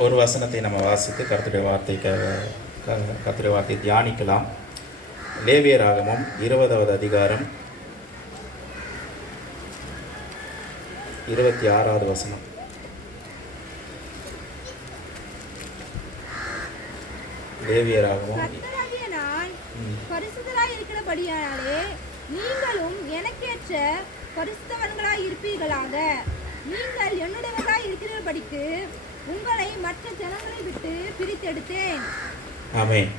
ஒரு வசனத்தை நம்ம வாசித்து கர்த்தருடைய வார்த்தையை தியானிக்கலாம். லேவியராகமம் 20வது அதிகாரம் 26வது வசனம். லேவியராகமம் பரிசுத்தராய் இருக்கிறபடியாலே நீங்களும் எனக்கேற்ற பரிசுத்தவன்களாய் இருப்பீர்களாக. நீங்கள் என்னுடையவர்களாய் இருக்கிறபடிக்கு உங்களை மற்ற ஜனங்களை விட்டு பிரித்தெடுத்தேன். ஆமென்.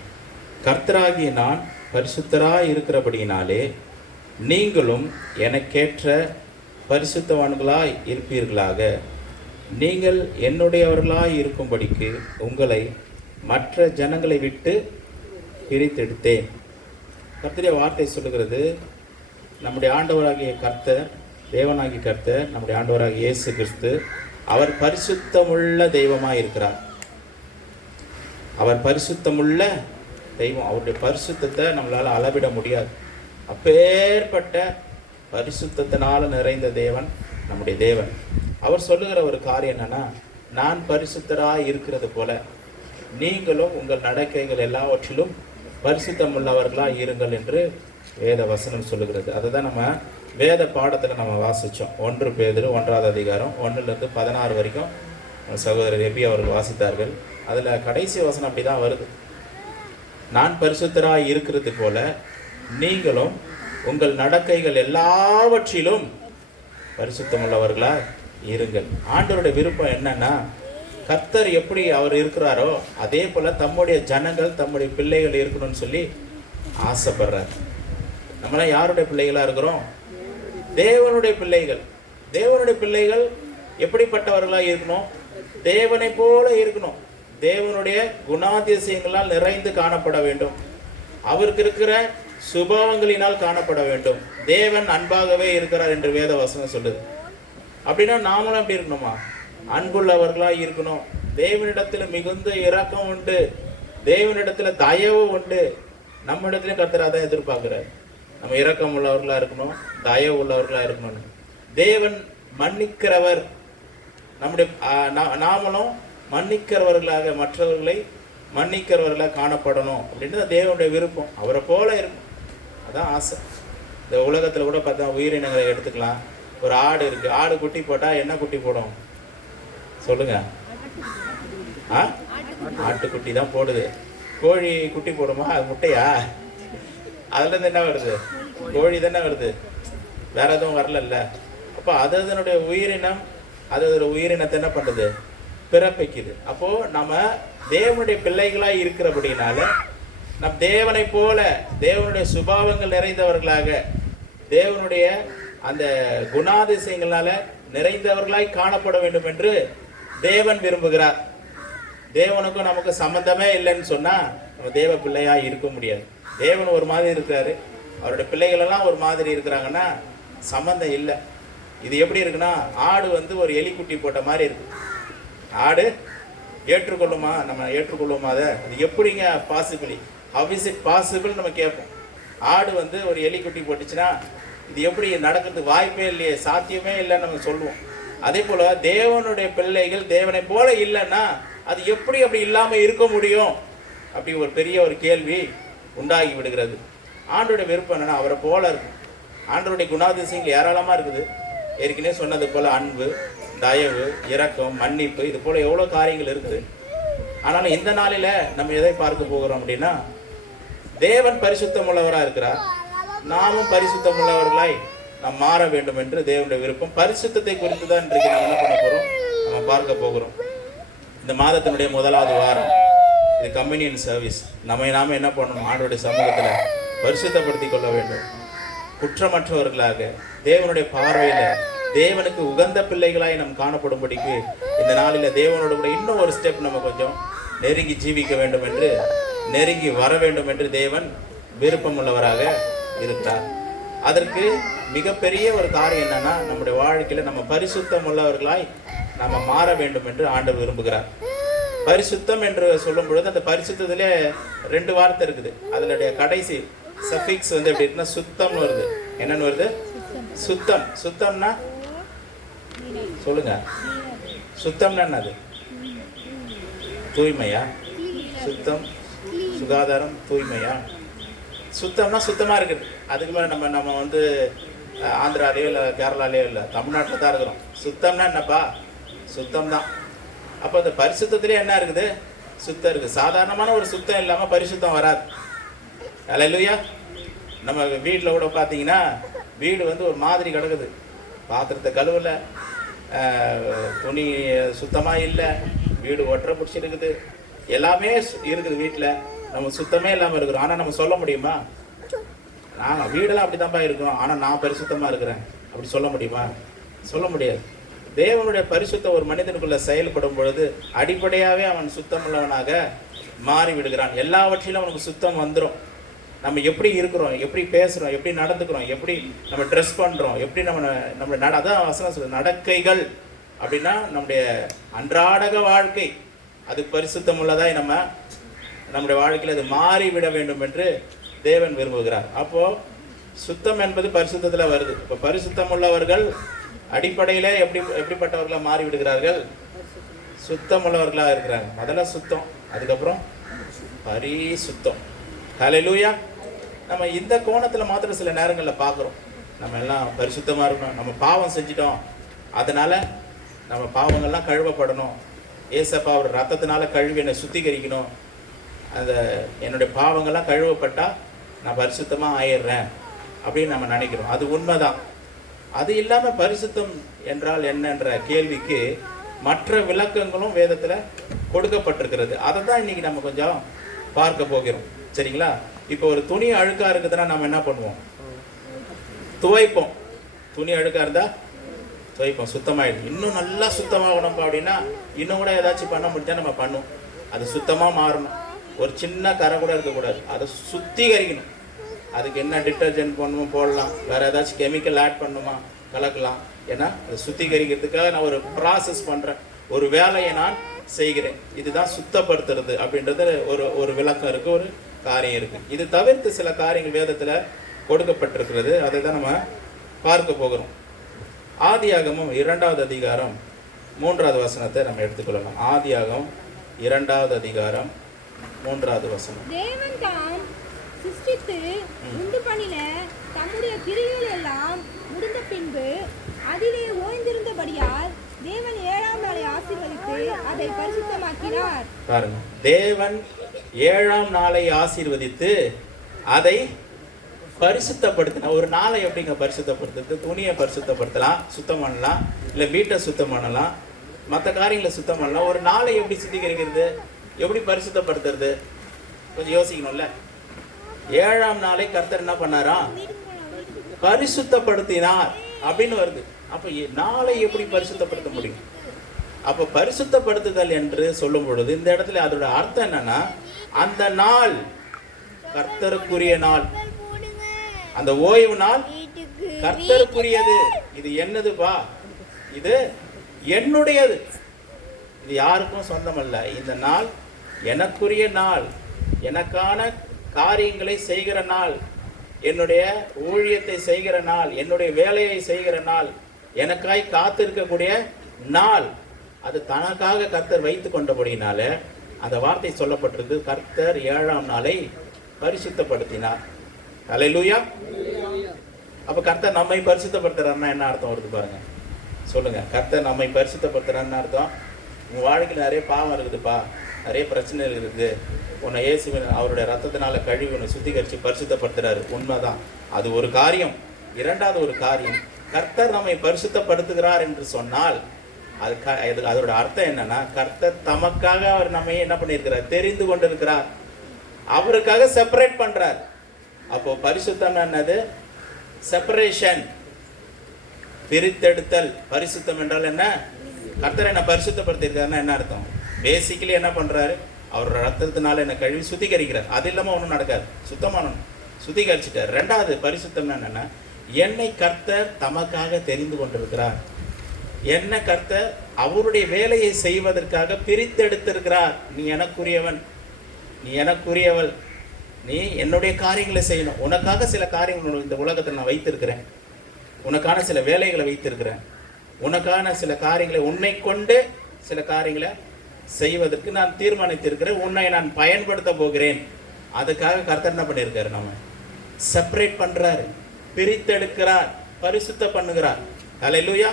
கர்த்தராகிய நான் பரிசுத்தராய் இருக்கிறபடியினாலே நீங்களும் எனக்கேற்ற பரிசுத்தவான்களாய் இருப்பீர்களாக. நீங்கள் என்னுடையவர்களாய் இருக்கும்படிக்கு உங்களை மற்ற ஜனங்களை விட்டு பிரித்தெடுத்தேன். கர்த்தருடைய வார்த்தை சொல்லுகிறது, நம்முடைய ஆண்டவராகிய கர்த்தர், தேவனாகிய கர்த்தர், நம்முடைய ஆண்டவராகிய இயேசு கிறிஸ்து அவர் பரிசுத்தமுள்ள தெய்வமாக இருக்கிறார். அவர் பரிசுத்தமுள்ள தெய்வம். அவருடைய பரிசுத்தத்தை நம்மளால் அளவிட முடியாது. அப்பேற்பட்ட பரிசுத்தத்தினால் நிறைந்த தேவன் நம்முடைய தேவன். அவர் சொல்லுகிற ஒரு காரியம் என்னன்னா, நான் பரிசுத்தராய் இருக்கிறது போல நீங்களும் உங்கள் நடக்கைகள் எல்லாவற்றிலும் பரிசுத்தமுள்ளவர்களாக இருங்கள் என்று வேத வசனம் சொல்லுகிறது. அதை தான் நம்ம வேத பாடத்தில் நம்ம வாசித்தோம். 1 பேதுரு 1வது அதிகாரம் 1லிருந்து 16 வரைக்கும் சகோதரர் எபி அவர்கள் வாசித்தார்கள். அதில் கடைசி வசனம் அப்படி தான் வருது, நான் பரிசுத்தராய் இருக்கிறது போல நீங்களும் உங்கள் நடக்கைகள் எல்லாவற்றிலும் பரிசுத்தமுள்ளவர்களாக இருங்கள். ஆண்டவருடைய விருப்பம் என்னன்னா, கர்த்தர் எப்படி அவர் இருக்கிறாரோ அதே போல் தம்முடைய ஜனங்கள், தம்முடைய பிள்ளைகள் இருக்கணும்னு சொல்லி ஆசைப்படுறார். நம்மளாம் யாருடைய பிள்ளைகளாக இருக்கிறோம்? தேவனுடைய பிள்ளைகள். தேவனுடைய பிள்ளைகள் எப்படிப்பட்டவர்களாக இருக்கணும்? தேவனை போல இருக்கணும். தேவனுடைய குணாதிசயங்களால் நிறைந்து காணப்பட வேண்டும். அவருக்கு இருக்கிற சுபாவங்களினால் காணப்பட வேண்டும். தேவன் அன்பாகவே இருக்கிறார் என்று வேத வசனம் சொல்லுது. அப்படின்னா நாமளும் அப்படி இருக்கணுமா? அன்புள்ளவர்களாக இருக்கணும். தேவனிடத்தில் மிகுந்த இரக்கம் உண்டு, தேவனிடத்தில் தயவு உண்டு. நம்ம இடத்துலையும் கர்த்தர் அதான் எதிர்பார்க்கிறார். நம்ம இரக்கம் உள்ளவர்களாக இருக்கணும், தயவு உள்ளவர்களாக இருக்கணும். தேவன் மன்னிக்கிறவர். நம்முடைய நாமளும் மன்னிக்கிறவர்களாக, மற்றவர்களை மன்னிக்கிறவர்களாக காணப்படணும் அப்படின்றது தேவனுடைய விருப்பம். அவரை போல இருக்கும், அதான் ஆசை. இந்த உலகத்தில் கூட பார்த்தா உயிரினங்களை எடுத்துக்கலாம். ஒரு ஆடு இருக்கு, ஆடு குட்டி போட்டால் என்ன குட்டி போடும் சொல்லுங்க? ஆட்டுக்குட்டி தான் போடுது. கோழி குட்டி போடுமா? அது முட்டையா? அதுலேருந்து என்ன வருது? கோழி தானே வருது, வேற எதுவும் வரல. அப்போ அது அதனுடைய உயிரினம், அது அதோட உயிரினத்தை என்ன பண்ணுது? பிறப்பிக்குது. அப்போது நம்ம தேவனுடைய பிள்ளைகளாக இருக்கிறபடினால நம் தேவனை போல, தேவனுடைய சுபாவங்கள் நிறைந்தவர்களாக, தேவனுடைய அந்த குணாதிசயங்களால நிறைந்தவர்களாய் காணப்பட வேண்டும் என்று தேவன் விரும்புகிறார். தேவனுக்கும் நமக்கு சம்பந்தமே இல்லைன்னு சொன்னால் நம்ம தேவ பிள்ளையாக இருக்க முடியாது. தேவன் ஒரு மாதிரி இருக்கிறாரு, அவருடைய பிள்ளைகளெல்லாம் ஒரு மாதிரி இருக்கிறாங்கன்னா சம்பந்தம் இல்லை. இது எப்படி இருக்குன்னா, ஆடு ஒரு எலிக்குட்டி போட்ட மாதிரி இருக்கு. ஆடு ஏற்றுக்கொள்ளுமா? நம்ம ஏற்றுக்கொள்ளுமா? அது எப்படிங்க possibly? How is it possible நம்ம கேட்போம். ஆடு ஒரு எலிக்குட்டி போட்டுச்சுன்னா இது எப்படி நடக்கிறதுக்கு வாய்ப்பே இல்லையே, சாத்தியமே இல்லைன்னு நம்ம சொல்லுவோம். அதே போல் தேவனுடைய பிள்ளைகள் தேவனை போல இல்லைன்னா அது எப்படி அப்படி இல்லாமல் இருக்க முடியும்? அப்படி ஒரு பெரிய ஒரு கேள்வி உண்டாகி விடுகிறது. ஆண்டோடைய விருப்பம் என்னன்னா அவரை போல இருக்கும். ஆண்டோடைய குணாதிசயங்கள் ஏராளமாக இருக்குது. ஏற்கனவே சொன்னது போல் அன்பு, தயவு, இரக்கம், மன்னிப்பு, இது போல் எவ்வளோ காரியங்கள் இருக்குது. ஆனாலும் இந்த நாளில் நம்ம எதை பார்க்க போகிறோம் அப்படின்னா, தேவன் பரிசுத்தம் உள்ளவராக இருக்கிறார், நாமும் பரிசுத்தம் உள்ளவர்களாய் நாம் மாற வேண்டும் என்று தேவனுடைய விருப்பம். பரிசுத்தத்தை குறித்து தான் இன்றைக்கு நம்ம என்ன பண்ண போகிறோம், நம்ம பார்க்க போகிறோம். இந்த மாதத்தினுடைய 1வது வாரம் இது கம்யூனியன் சர்வீஸ். நாம என்ன பண்ணணும்? ஆண்டவருடைய சமூகத்தில் பரிசுத்தப்படுத்தி கொள்ள வேண்டும். குற்றமற்றவர்களாக தேவனுடைய பார்வையில் தேவனுக்கு உகந்த பிள்ளைகளாய் நாம் காணப்படும்படிக்கு இந்த நாளில் தேவனோடு கூட இன்னும் ஒரு ஸ்டெப் நம்ம கொஞ்சம் நெருங்கி ஜீவிக்க வேண்டும் என்று, நெருங்கி வர வேண்டும் என்று தேவன் விருப்பம் உள்ளவராக இருக்கிறார். அதற்கு மிகப்பெரிய ஒரு காரியம் என்னன்னா, நம்முடைய வாழ்க்கையில் நம்ம பரிசுத்தம் உள்ளவர்களாய் நம்ம மாற வேண்டும் என்று ஆண்டவர் விரும்புகிறார். பரிசுத்தம் என்று சொல்லும் பொழுது அந்த பரிசுத்தத்திலே 2 வார்த்தை இருக்குது. அதனுடைய கடைசி சஃபிக்ஸ் எப்படி இருக்குன்னா சுத்தம்னு வருது. என்னன்னு வருது? சுத்தம். சுத்தம்னா சொல்லுங்க, சுத்தம்னா என்னது? தூய்மையா? சுத்தம், சுகாதாரம், தூய்மையா? சுத்தம்னா சுத்தமாக இருக்குது. அதுக்கு மேலே நம்ம வந்து ஆந்திராலேயோ இல்லை கேரளாலேயோ இல்லை, தமிழ்நாட்டில் தான் இருக்கிறோம். சுத்தம்னா என்னப்பா? சுத்தம் தான். அப்போ அந்த பரிசுத்தத்திலே என்ன இருக்குது? சுத்தம் இருக்குது. சாதாரணமான ஒரு சுத்தம் இல்லாமல் பரிசுத்தம் வராது. அல்லேலூயா. நம்ம வீட்டில் கூட பார்த்தீங்கன்னா வீடு வந்து ஒரு மாதிரி கிடக்குது. பாத்திரத்தை கழுவல, துணி சுத்தமாக இல்லை, வீடு ஒற்றை பிடிச்சிருக்குது, எல்லாமே இருக்குது வீட்டில். நம்ம சுத்தமே இல்லாமல் இருக்கிறோம். ஆனால் நம்ம சொல்ல முடியுமா? நாங்கள் வீடெல்லாம் அப்படி தான்ப்பா இருக்கோம், ஆனால் நான் பரிசுத்தமாக இருக்கிறேன் அப்படி சொல்ல முடியுமா? சொல்ல முடியாது. தேவனுடைய பரிசுத்தம் ஒரு மனிதனுக்குள்ள செயல்படும் பொழுது அடிப்படையாகவே அவன் சுத்தமுள்ளவனாக மாறி விடுகிறான். எல்லாவற்றிலும் அவனுக்கு சுத்தம் வந்துடும். நம்ம எப்படி இருக்கிறோம், எப்படி பேசுகிறோம், எப்படி நடந்துக்கிறோம், எப்படி நம்ம ட்ரெஸ் பண்ணுறோம், எப்படி நம்மளுடைய அதான் வசனம் சொல்லுது, நடக்கைகள் அப்படின்னா நம்முடைய அன்றாடக வாழ்க்கை அது பரிசுத்தம் உள்ளதாய் நம்முடைய வாழ்க்கையில் அது மாறிவிட வேண்டும் என்று தேவன் விரும்புகிறார். அப்போது சுத்தம் என்பது பரிசுத்தத்தில் வருது. இப்போ பரிசுத்தம் உள்ளவர்கள் அடிப்படையில் எப்படிப்பட்டவர்களாக மாறி விடுகிறார்கள்? சுத்தம் உள்ளவர்களாக இருக்கிறாங்க. முதல்ல சுத்தம், அதுக்கப்புறம் பரிசுத்தம். ஹல்லேலூயா. நம்ம இந்த கோணத்தில் மாத்திரம் சில நேரங்களில் பார்க்குறோம். நம்ம எல்லாம் பரிசுத்தமாக இருக்கணும், நம்ம பாவம் செஞ்சிட்டோம், அதனால் நம்ம பாவங்கள்லாம் கழுவப்படணும், ஏசப்பா அவர் ரத்தத்தினால கழுவி என்னை சுத்திகரிக்கணும், அந்த என்னுடைய பாவங்கள்லாம் கழுவப்பட்டால் நான் பரிசுத்தமாக ஆயிடுறேன் அப்படின்னு நம்ம நினைக்கிறோம். அது உண்மைதான். அது இல்லாமல் பரிசுத்தம் என்றால் என்னன்ற கேள்விக்கு மற்ற விளக்கங்களும் வேதத்தில் கொடுக்கப்பட்டிருக்கிறது. அதை தான் இன்னைக்கு நம்ம கொஞ்சம் பார்க்க போகிறோம். சரிங்களா? இப்போ ஒரு துணி அழுக்காக இருக்குதுன்னா நம்ம என்ன பண்ணுவோம்? துவைப்போம். துணி அழுக்காக இருந்தால் துவைப்போம், சுத்தமாகிடும். இன்னும் நல்லா சுத்தமாகணும் அப்படின்னா இன்னும் கூட ஏதாச்சும் பண்ண முடிஞ்சா நம்ம பண்ணுவோம். அது சுத்தமாக மாறணும். ஒரு சின்ன கரை கூட இருக்கக்கூடாது. அதை சுத்திகரிக்கணும். அதுக்கு என்ன டிட்டர்ஜென்ட் பண்ணணுமோ போடலாம், வேறு ஏதாச்சும் கெமிக்கல் ஆட் பண்ணணுமா கலக்கலாம். ஏன்னா அதை சுத்திகரிக்கிறதுக்காக நான் ஒரு ப்ராசஸ் பண்ணுறேன், ஒரு வேலையை நான் செய்கிறேன். இதுதான் சுத்தப்படுத்துறது அப்படின்றது ஒரு விளக்கம் இருக்குது, ஒரு காரியம் இருக்குது. இது தவிர்த்து சில காரியங்கள் வேதத்தில் கொடுக்கப்பட்டிருக்கிறது. அதை தான் நம்ம பார்க்க போகிறோம். ஆதியாகமம் 2வது அதிகாரம் 3வது வசனத்தை நம்ம எடுத்துக்கொள்ளலாம். ஆதியாகமம் 2வது அதிகாரம் 3வது வசனம். தேவன் தாம் சிருஷ்டித்து உண்டு பண்ணின தம்முடைய கிரியைகள் எல்லாம் முடிந்த பின்பு அதிலே ஓய்ந்திருந்தபடியால் தேவன் 7ஆம் நாளை ஆசீர்வதித்து அதை பரிசுத்தமாக்கினார். பாருங்க, தேவன் 7ஆம் நாளை ஆசீர்வதித்து அதை பரிசுத்தப்படுத்தினார். ஒரு நாளை எப்படிங்க பரிசுத்தப்படுத்துறது? துணியை பரிசுத்தப்படுத்தலாம், சுத்தம் பண்ணலாம், இல்லை வீட்டை சுத்தம் பண்ணலாம், மற்ற காரியங்களை சுத்தம் பண்ணலாம். ஒரு நாளை எப்படி சுத்திகரிக்கிறது, எப்படி பரிசுத்தப்படுத்துறது? கொஞ்சம் யோசிக்கணும்ல. 7ஆம் நாளை கர்த்தர் என்ன பண்ணாரா? பரிசுத்தப்படுத்தினார் அப்படின்னு வருது. அப்ப நாளை எப்படி பரிசுத்தப்படுத்த முடியும்? அப்ப பரிசுத்தப்படுத்துதல் என்று சொல்லும் பொழுது இந்த இடத்துல அதோட அர்த்தம் என்னன்னா, அந்த நாள் கர்த்தருக்குரிய நாள், அந்த ஓய்வு நாள் கர்த்தருக்குரியது. இது என்னதுப்பா? இது என்னுடையது, இது யாருக்கும் சொந்தம் அல்ல. இந்த நாள் எனக்குரிய நாள், எனக்கான காரியங்களை செய்கிற நாள், என்னுடைய ஊழியத்தை செய்கிற நாள், என்னுடைய வேலையை செய்கிற நாள், எனக்காய் காத்திருக்கக்கூடிய நாள். அது தனக்காக கர்த்தர் வைத்து கொண்டபடினால அந்த வார்த்தை சொல்லப்பட்டிருக்கு, கர்த்தர் 7ஆம் நாளை பரிசுத்தப்படுத்தினார். அல்லேலூயா. அப்ப கர்த்தர் நம்மை பரிசுத்தப்படுத்துறாருன்னா என்ன அர்த்தம் வருது பாருங்க, சொல்லுங்க. கர்த்தர் நம்மை பரிசுத்தப்படுத்துறாருன்னு அர்த்தம், உன் வாழ்க்கையில் நிறைய பாவம் இருக்குதுப்பா, நிறைய பிரச்சனை இருக்குது, உன்னை இயேசுவின் அவருடைய ரத்தத்தினால கழுவி உன்னை சுத்திகரித்து பரிசுத்தப்படுத்துறாரு. உண்மைதான், அது ஒரு காரியம். 2வது ஒரு காரியம், கர்த்தர் நம்மை பரிசுத்தப்படுத்துகிறார் என்று சொன்னால் அதோட அர்த்தம் என்னன்னா, கர்த்தர் தமக்காக அவர் நம்மை என்ன பண்ணியிருக்கிறார்? தெரிந்து கொண்டிருக்கிறார், அவருக்காக செப்பரேட் பண்றார். அப்போ பரிசுத்தம் என்னது? செப்பரேஷன், பிரித்தெடுத்தல். பரிசுத்தம் என்றால் என்ன? கர்த்தர் என்ன பரிசுத்தப்படுத்தியிருக்காருன்னா என்ன அர்த்தம்? பேசிக்கலி என்ன பண்றாரு? அவரோட ரத்தத்தினால என்ன கழுவி சுத்திகரிக்கிறார். அது இல்லாமல் ஒன்றும் நடக்காது. சுத்தமான சுத்திகரிச்சுட்டார். 2வது பரிசுத்தம் என்னன்னா, என்னை கர்த்தர் தமக்காக தெரிந்து கொண்டிருக்கிறார், என்ன கர்த்தர் அவருடைய வேலையை செய்வதற்காக பிரித்தெடுத்திருக்கிறார். நீ எனக்குரியவன், நீ எனக்குரியவள், நீ என்னுடைய காரியங்களை செய்யணும். உனக்காக சில காரியங்கள் இந்த உலகத்தில் நான் வைத்திருக்கிறேன், உனக்கான சில வேலைகளை வைத்திருக்கிறேன், உனக்கான சில காரியங்களை, உன்னை கொண்டு சில காரியங்களை செய்வதற்கு நான் தீர்மானித்திருக்கிறேன், உன்னை நான் பயன்படுத்த போகிறேன். அதுக்காக கர்த்தர் என்ன பண்ணியிருக்காரு, நம்ம செப்பரேட் பண்றாரு, பிரித்தெடுக்கிறார், பரிசுத்த பண்ணுகிறார். ஹல்லேலூயா.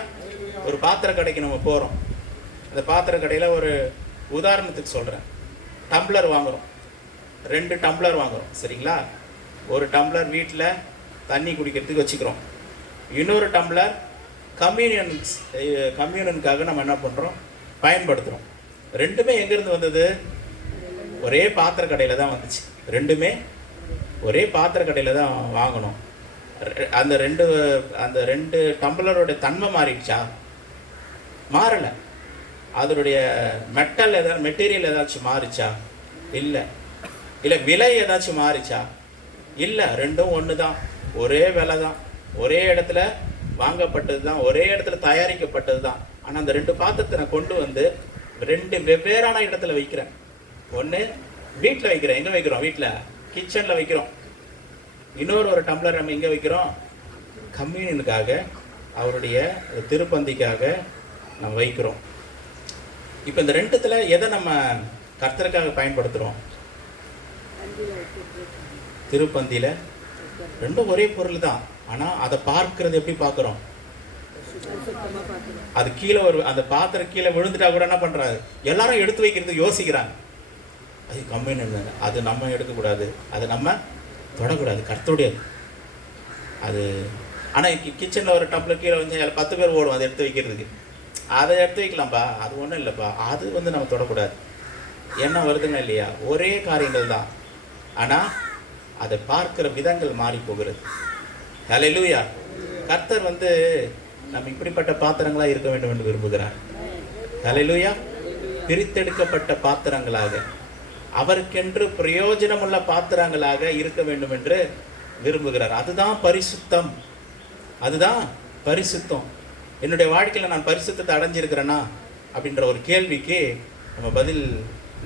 ஒரு பாத்திர கடைக்கு நம்ம போகிறோம். அந்த பாத்திர கடையில் ஒரு உதாரணத்துக்கு சொல்கிறேன், டம்ளர் வாங்குகிறோம், 2 டம்ளர் வாங்குகிறோம், சரிங்களா? ஒரு டம்ளர் வீட்டில் தண்ணி குடிக்கிறதுக்கு வச்சுக்கிறோம், இன்னொரு டம்ளர் கம்யூனியனுக்காக நம்ம என்ன பண்ணுறோம், பயன்படுத்துகிறோம். ரெண்டுமே எங்கேருந்து வந்தது? ஒரே பாத்திர கடையில் தான் வந்துச்சு. ரெண்டுமே ஒரே பாத்திர கடையில் தான் வாங்கணும். அந்த ரெண்டு டம்ளரோட தன்மை மாறிடுச்சா? மாறலை. அதனுடைய மெட்டீரியல் ஏதாச்சும் மாறிச்சா? இல்லை. இல்லை விலை ஏதாச்சும் மாறிச்சா? இல்லை. ரெண்டும் ஒன்று தான், ஒரே விலை தான், ஒரே இடத்துல வாங்கப்பட்டது தான், ஒரே இடத்துல தயாரிக்கப்பட்டது தான். ஆனால் அந்த 2 பாத்திரத்தை நான் கொண்டு வந்து 2 வெவ்வேறான இடத்துல வைக்கிறேன். ஒன்று வீட்டில் வைக்கிறேன். எங்கே வைக்கிறோம்? வீட்டில் கிச்சனில் வைக்கிறோம். இன்னொரு ஒரு டம்ளர் நம்ம எங்கே வைக்கிறோம்? கம்யூனியனுக்காக, அவருடைய திருப்பந்திக்காக நம்ம வைக்கிறோம். இப்போ இந்த 2த்துல எதை நம்ம கர்த்தருக்காக பயன்படுத்துகிறோம்? திருப்பந்தியில் ரெண்டும் ஒரே பொருள் தான். ஆனால் அதை பார்க்கறது எப்படி பார்க்குறோம்? அது கீழே அந்த பாத்திரம் கீழே விழுந்துட்டா கூட என்ன பண்ணுறாங்க, எல்லாரும் எடுத்து வைக்கிறதுக்கு யோசிக்கிறாங்க. அது கம்யூனியன், அது நம்ம எடுக்கக்கூடாது, அது நம்ம தொடக்கூடாது, கர்த்தருடையது அது. ஆனால் கிச்சனில் ஒரு டம்ளர் கீழே வந்து 10 பேர் ஓடும் அதை எடுத்து வைக்கிறதுக்கு. அதை எடுத்து வைக்கலாம்ப்பா, அது ஒன்றும் இல்லைப்பா, அது வந்து நம்ம தொடக்கூடாது. என்ன வருதுங்க இல்லையா? ஒரே காரியங்கள் தான், ஆனால் அதை பார்க்கிற விதங்கள் மாறி போகிறது. ஹல்லேலூயா. கர்த்தர் வந்து நம்ம இப்படிப்பட்ட பாத்திரங்களாக இருக்க வேண்டும் என்று விரும்புகிறார். ஹல்லேலூயா. பிரித்தெடுக்கப்பட்ட பாத்திரங்களாக, அவருக்கென்று பிரயோஜனமுள்ள பாத்திரங்களாக இருக்க வேண்டும் என்று விரும்புகிறார். அதுதான் பரிசுத்தம். அதுதான் பரிசுத்தம். என்னுடைய வாழ்க்கையில் நான் பரிசுத்தத்தை அடைஞ்சிருக்கிறேன்னா அப்படின்ற ஒரு கேள்விக்கு நம்ம பதில்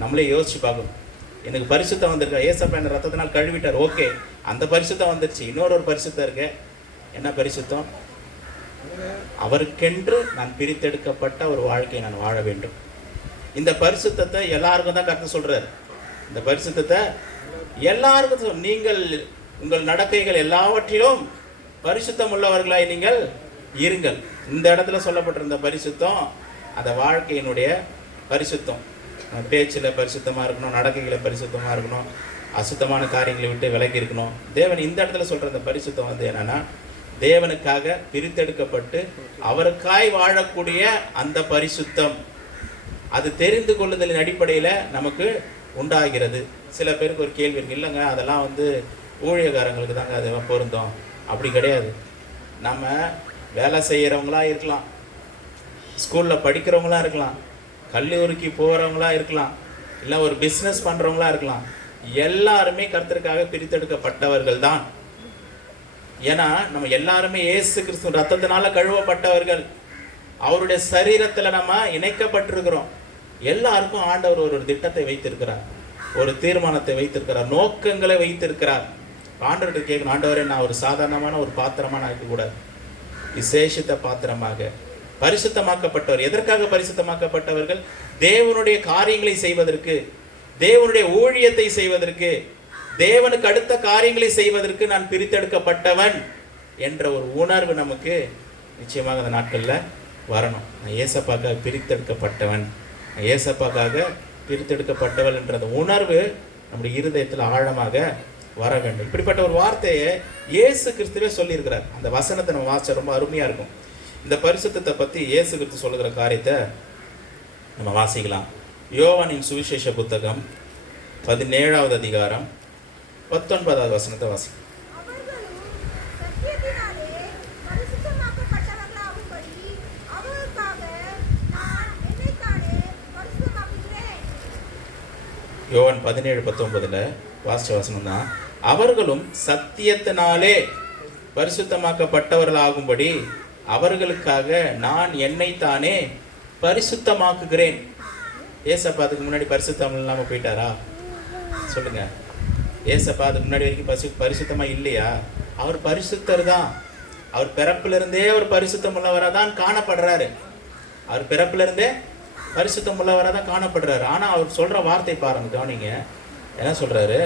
நம்மளே யோசிச்சு பார்க்கணும். எனக்கு பரிசுத்தம் வந்திருக்கா? ஏசப்பா என்ன ரத்தத்தினால் கழுவிட்டார், ஓகே, அந்த பரிசுத்தம் வந்துருச்சு. இன்னொரு பரிசுத்தம் இருக்கு. என்ன பரிசுத்தம்? அவருக்கென்று நான் பிரித்தெடுக்கப்பட்ட ஒரு வாழ்க்கையை நான் வாழ வேண்டும். இந்த பரிசுத்தத்தை எல்லாருக்கும் தான் கர்த்தர் சொல்றாரு. இந்த பரிசுத்தத்தை எல்லாருக்கும் நீங்கள் உங்கள் நடக்கைகள் எல்லாவற்றிலும் பரிசுத்தம் உள்ளவர்களாய் நீங்கள் இருங்கள். இந்த இடத்துல சொல்லப்பட்டிருந்த பரிசுத்தம் அந்த வாழ்க்கையினுடைய பரிசுத்தம். பேச்சில் பரிசுத்தமாக இருக்கணும், நடக்கைகளை பரிசுத்தமாக இருக்கணும், அசுத்தமான காரியங்களை விட்டு விலகி இருக்கணும். தேவன் இந்த இடத்துல சொல்கிற அந்த பரிசுத்தம் வந்து என்னன்னா, தேவனுக்காக பிரித்தெடுக்கப்பட்டு அவருக்காய் வாழக்கூடிய அந்த பரிசுத்தம். அது தெரிந்து கொள்ளுதலின் அடிப்படையில் நமக்கு உண்டாகிறது. சில பேருக்கு ஒரு கேள்வி இருக்கு, இல்லைங்க அதெல்லாம் வந்து ஊழியக்காரங்களுக்கு தாங்க அது பொருந்தம். அப்படி கிடையாது. நம்ம வேலை செய்கிறவங்களா இருக்கலாம், ஸ்கூலில் படிக்கிறவங்களா இருக்கலாம், கல்லூரிக்கு போகிறவங்களா இருக்கலாம், இல்லை ஒரு பிஸ்னஸ் பண்ணுறவங்களா இருக்கலாம். எல்லாருமே கர்த்தருக்காக பிரித்தெடுக்கப்பட்டவர்கள் தான். ஏன்னா நம்ம எல்லாருமே இயேசு கிறிஸ்து ரத்தத்தினால கழுவப்பட்டவர்கள். அவருடைய சரீரத்தில் நம்ம இணைக்கப்பட்டிருக்கிறோம். எல்லாருக்கும் ஆண்டவர் ஒரு திட்டத்தை வைத்திருக்கிறார், ஒரு தீர்மானத்தை வைத்திருக்கிறார், நோக்கங்களை வைத்திருக்கிறார். ஆண்டவர்கிட்ட கேட்கணும், ஆண்டவரே நான் ஒரு சாதாரணமான ஒரு பாத்திரமான இருக்கக்கூடாது, விசேஷித்த பாத்திரமாக பரிசுத்தமாக்கப்பட்டவர். எதற்காக பரிசுத்தமாக்கப்பட்டவர்கள்? தேவனுடைய காரியங்களை செய்வதற்கு, தேவனுடைய ஊழியத்தை செய்வதற்கு, தேவனுக்கு அடுத்த காரியங்களை செய்வதற்கு நான் பிரித்தெடுக்கப்பட்டவன் என்ற ஒரு உணர்வு நமக்கு நிச்சயமாக அந்த நாட்களில் வரணும். நான் ஏசப்பாக்காக பிரித்தெடுக்கப்பட்டவன், ஏசப்பாக்காக பிரித்தெடுக்கப்பட்டவள் என்ற அந்த உணர்வு நம்முடைய இருதயத்தில் ஆழமாக வர வேண்டும். இப்படிப்பட்ட ஒரு வார்த்தையை இயேசு கிறிஸ்துவே சொல்லியிருக்கிறார். அந்த வசனத்தை நம்ம வாசிச்சா ரொம்ப அருமையாக இருக்கும். இந்த பரிசுத்தத்தை பற்றி இயேசு கிறிஸ்து சொல்லுகிற காரியத்தை நம்ம வாசிக்கலாம். யோவானின் சுவிசேஷ புத்தகம் 17வது அதிகாரம் 19வது வசனத்தை வாசிக்கலாம். யோவான் 17:19 வாசிச்ச வசனம் தான். அவர்களும் சத்தியத்தினாலே பரிசுத்தமாக்கப்பட்டவர்களாகும்படி அவர்களுக்காக நான் என்னைத்தானே பரிசுத்தமாக்குகிறேன். ஏசப்பா அதுக்கு முன்னாடி பரிசுத்தம் இல்லாமல் போயிட்டாரா? சொல்லுங்க. ஏசப்பா அதுக்கு முன்னாடி வரைக்கும் பரிசுத்தமா இல்லையா? அவர் பரிசுத்தர் தான். அவர் பிறப்பிலிருந்தே அவர் பரிசுத்தம் உள்ளவராக தான் காணப்படுறாரு. அவர் பிறப்பிலிருந்தே பரிசுத்தம் உள்ளவராக தான் காணப்படுறாரு. ஆனா அவர் சொல்ற வார்த்தை பாருங்க, கவனிங்க என்ன சொல்றாரு.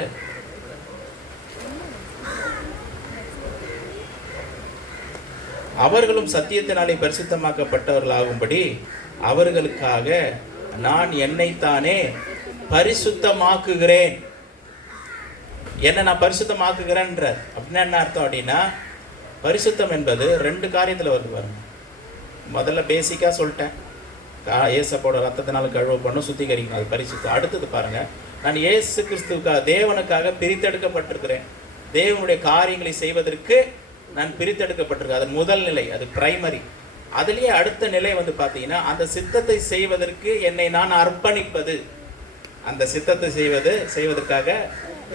அவர்களும் சத்தியத்தினாலே பரிசுத்தமாக்கப்பட்டவர்களாகும்படி அவர்களுக்காக நான் என்னைத்தானே பரிசுத்தமாக்குகிறேன். என்ன நான் பரிசுத்தமாக்குகிறேன்றார். அப்படின்னா என்ன அர்த்தம் அப்படின்னா, பரிசுத்தம் என்பது 2 காரியத்தில் வருது பாருங்க. முதல்ல பேசிக்காக சொல்லிட்டேன், ஏசப்போட ரத்தத்தினால கழுவப்படணும், சுத்திகரிக்கணும், அது பரிசுத்தம். அடுத்தது பாருங்க, நான் இயேசு கிறிஸ்துவுக்காக தேவனுக்காக பிரித்தெடுக்கப்பட்டிருக்கிறேன். தேவனுடைய காரியங்களை செய்வதற்கு நான் பிரித்தெடுக்கப்பட்டிருக்கேன். அது முதல் நிலை, அது பிரைமரி. அதுலேயே அடுத்த நிலை வந்து பார்த்தீங்கன்னா, அந்த சித்தத்தை செய்வதற்கு என்னை நான் அர்ப்பணிப்பது. அந்த சித்தத்தை செய்வதற்காக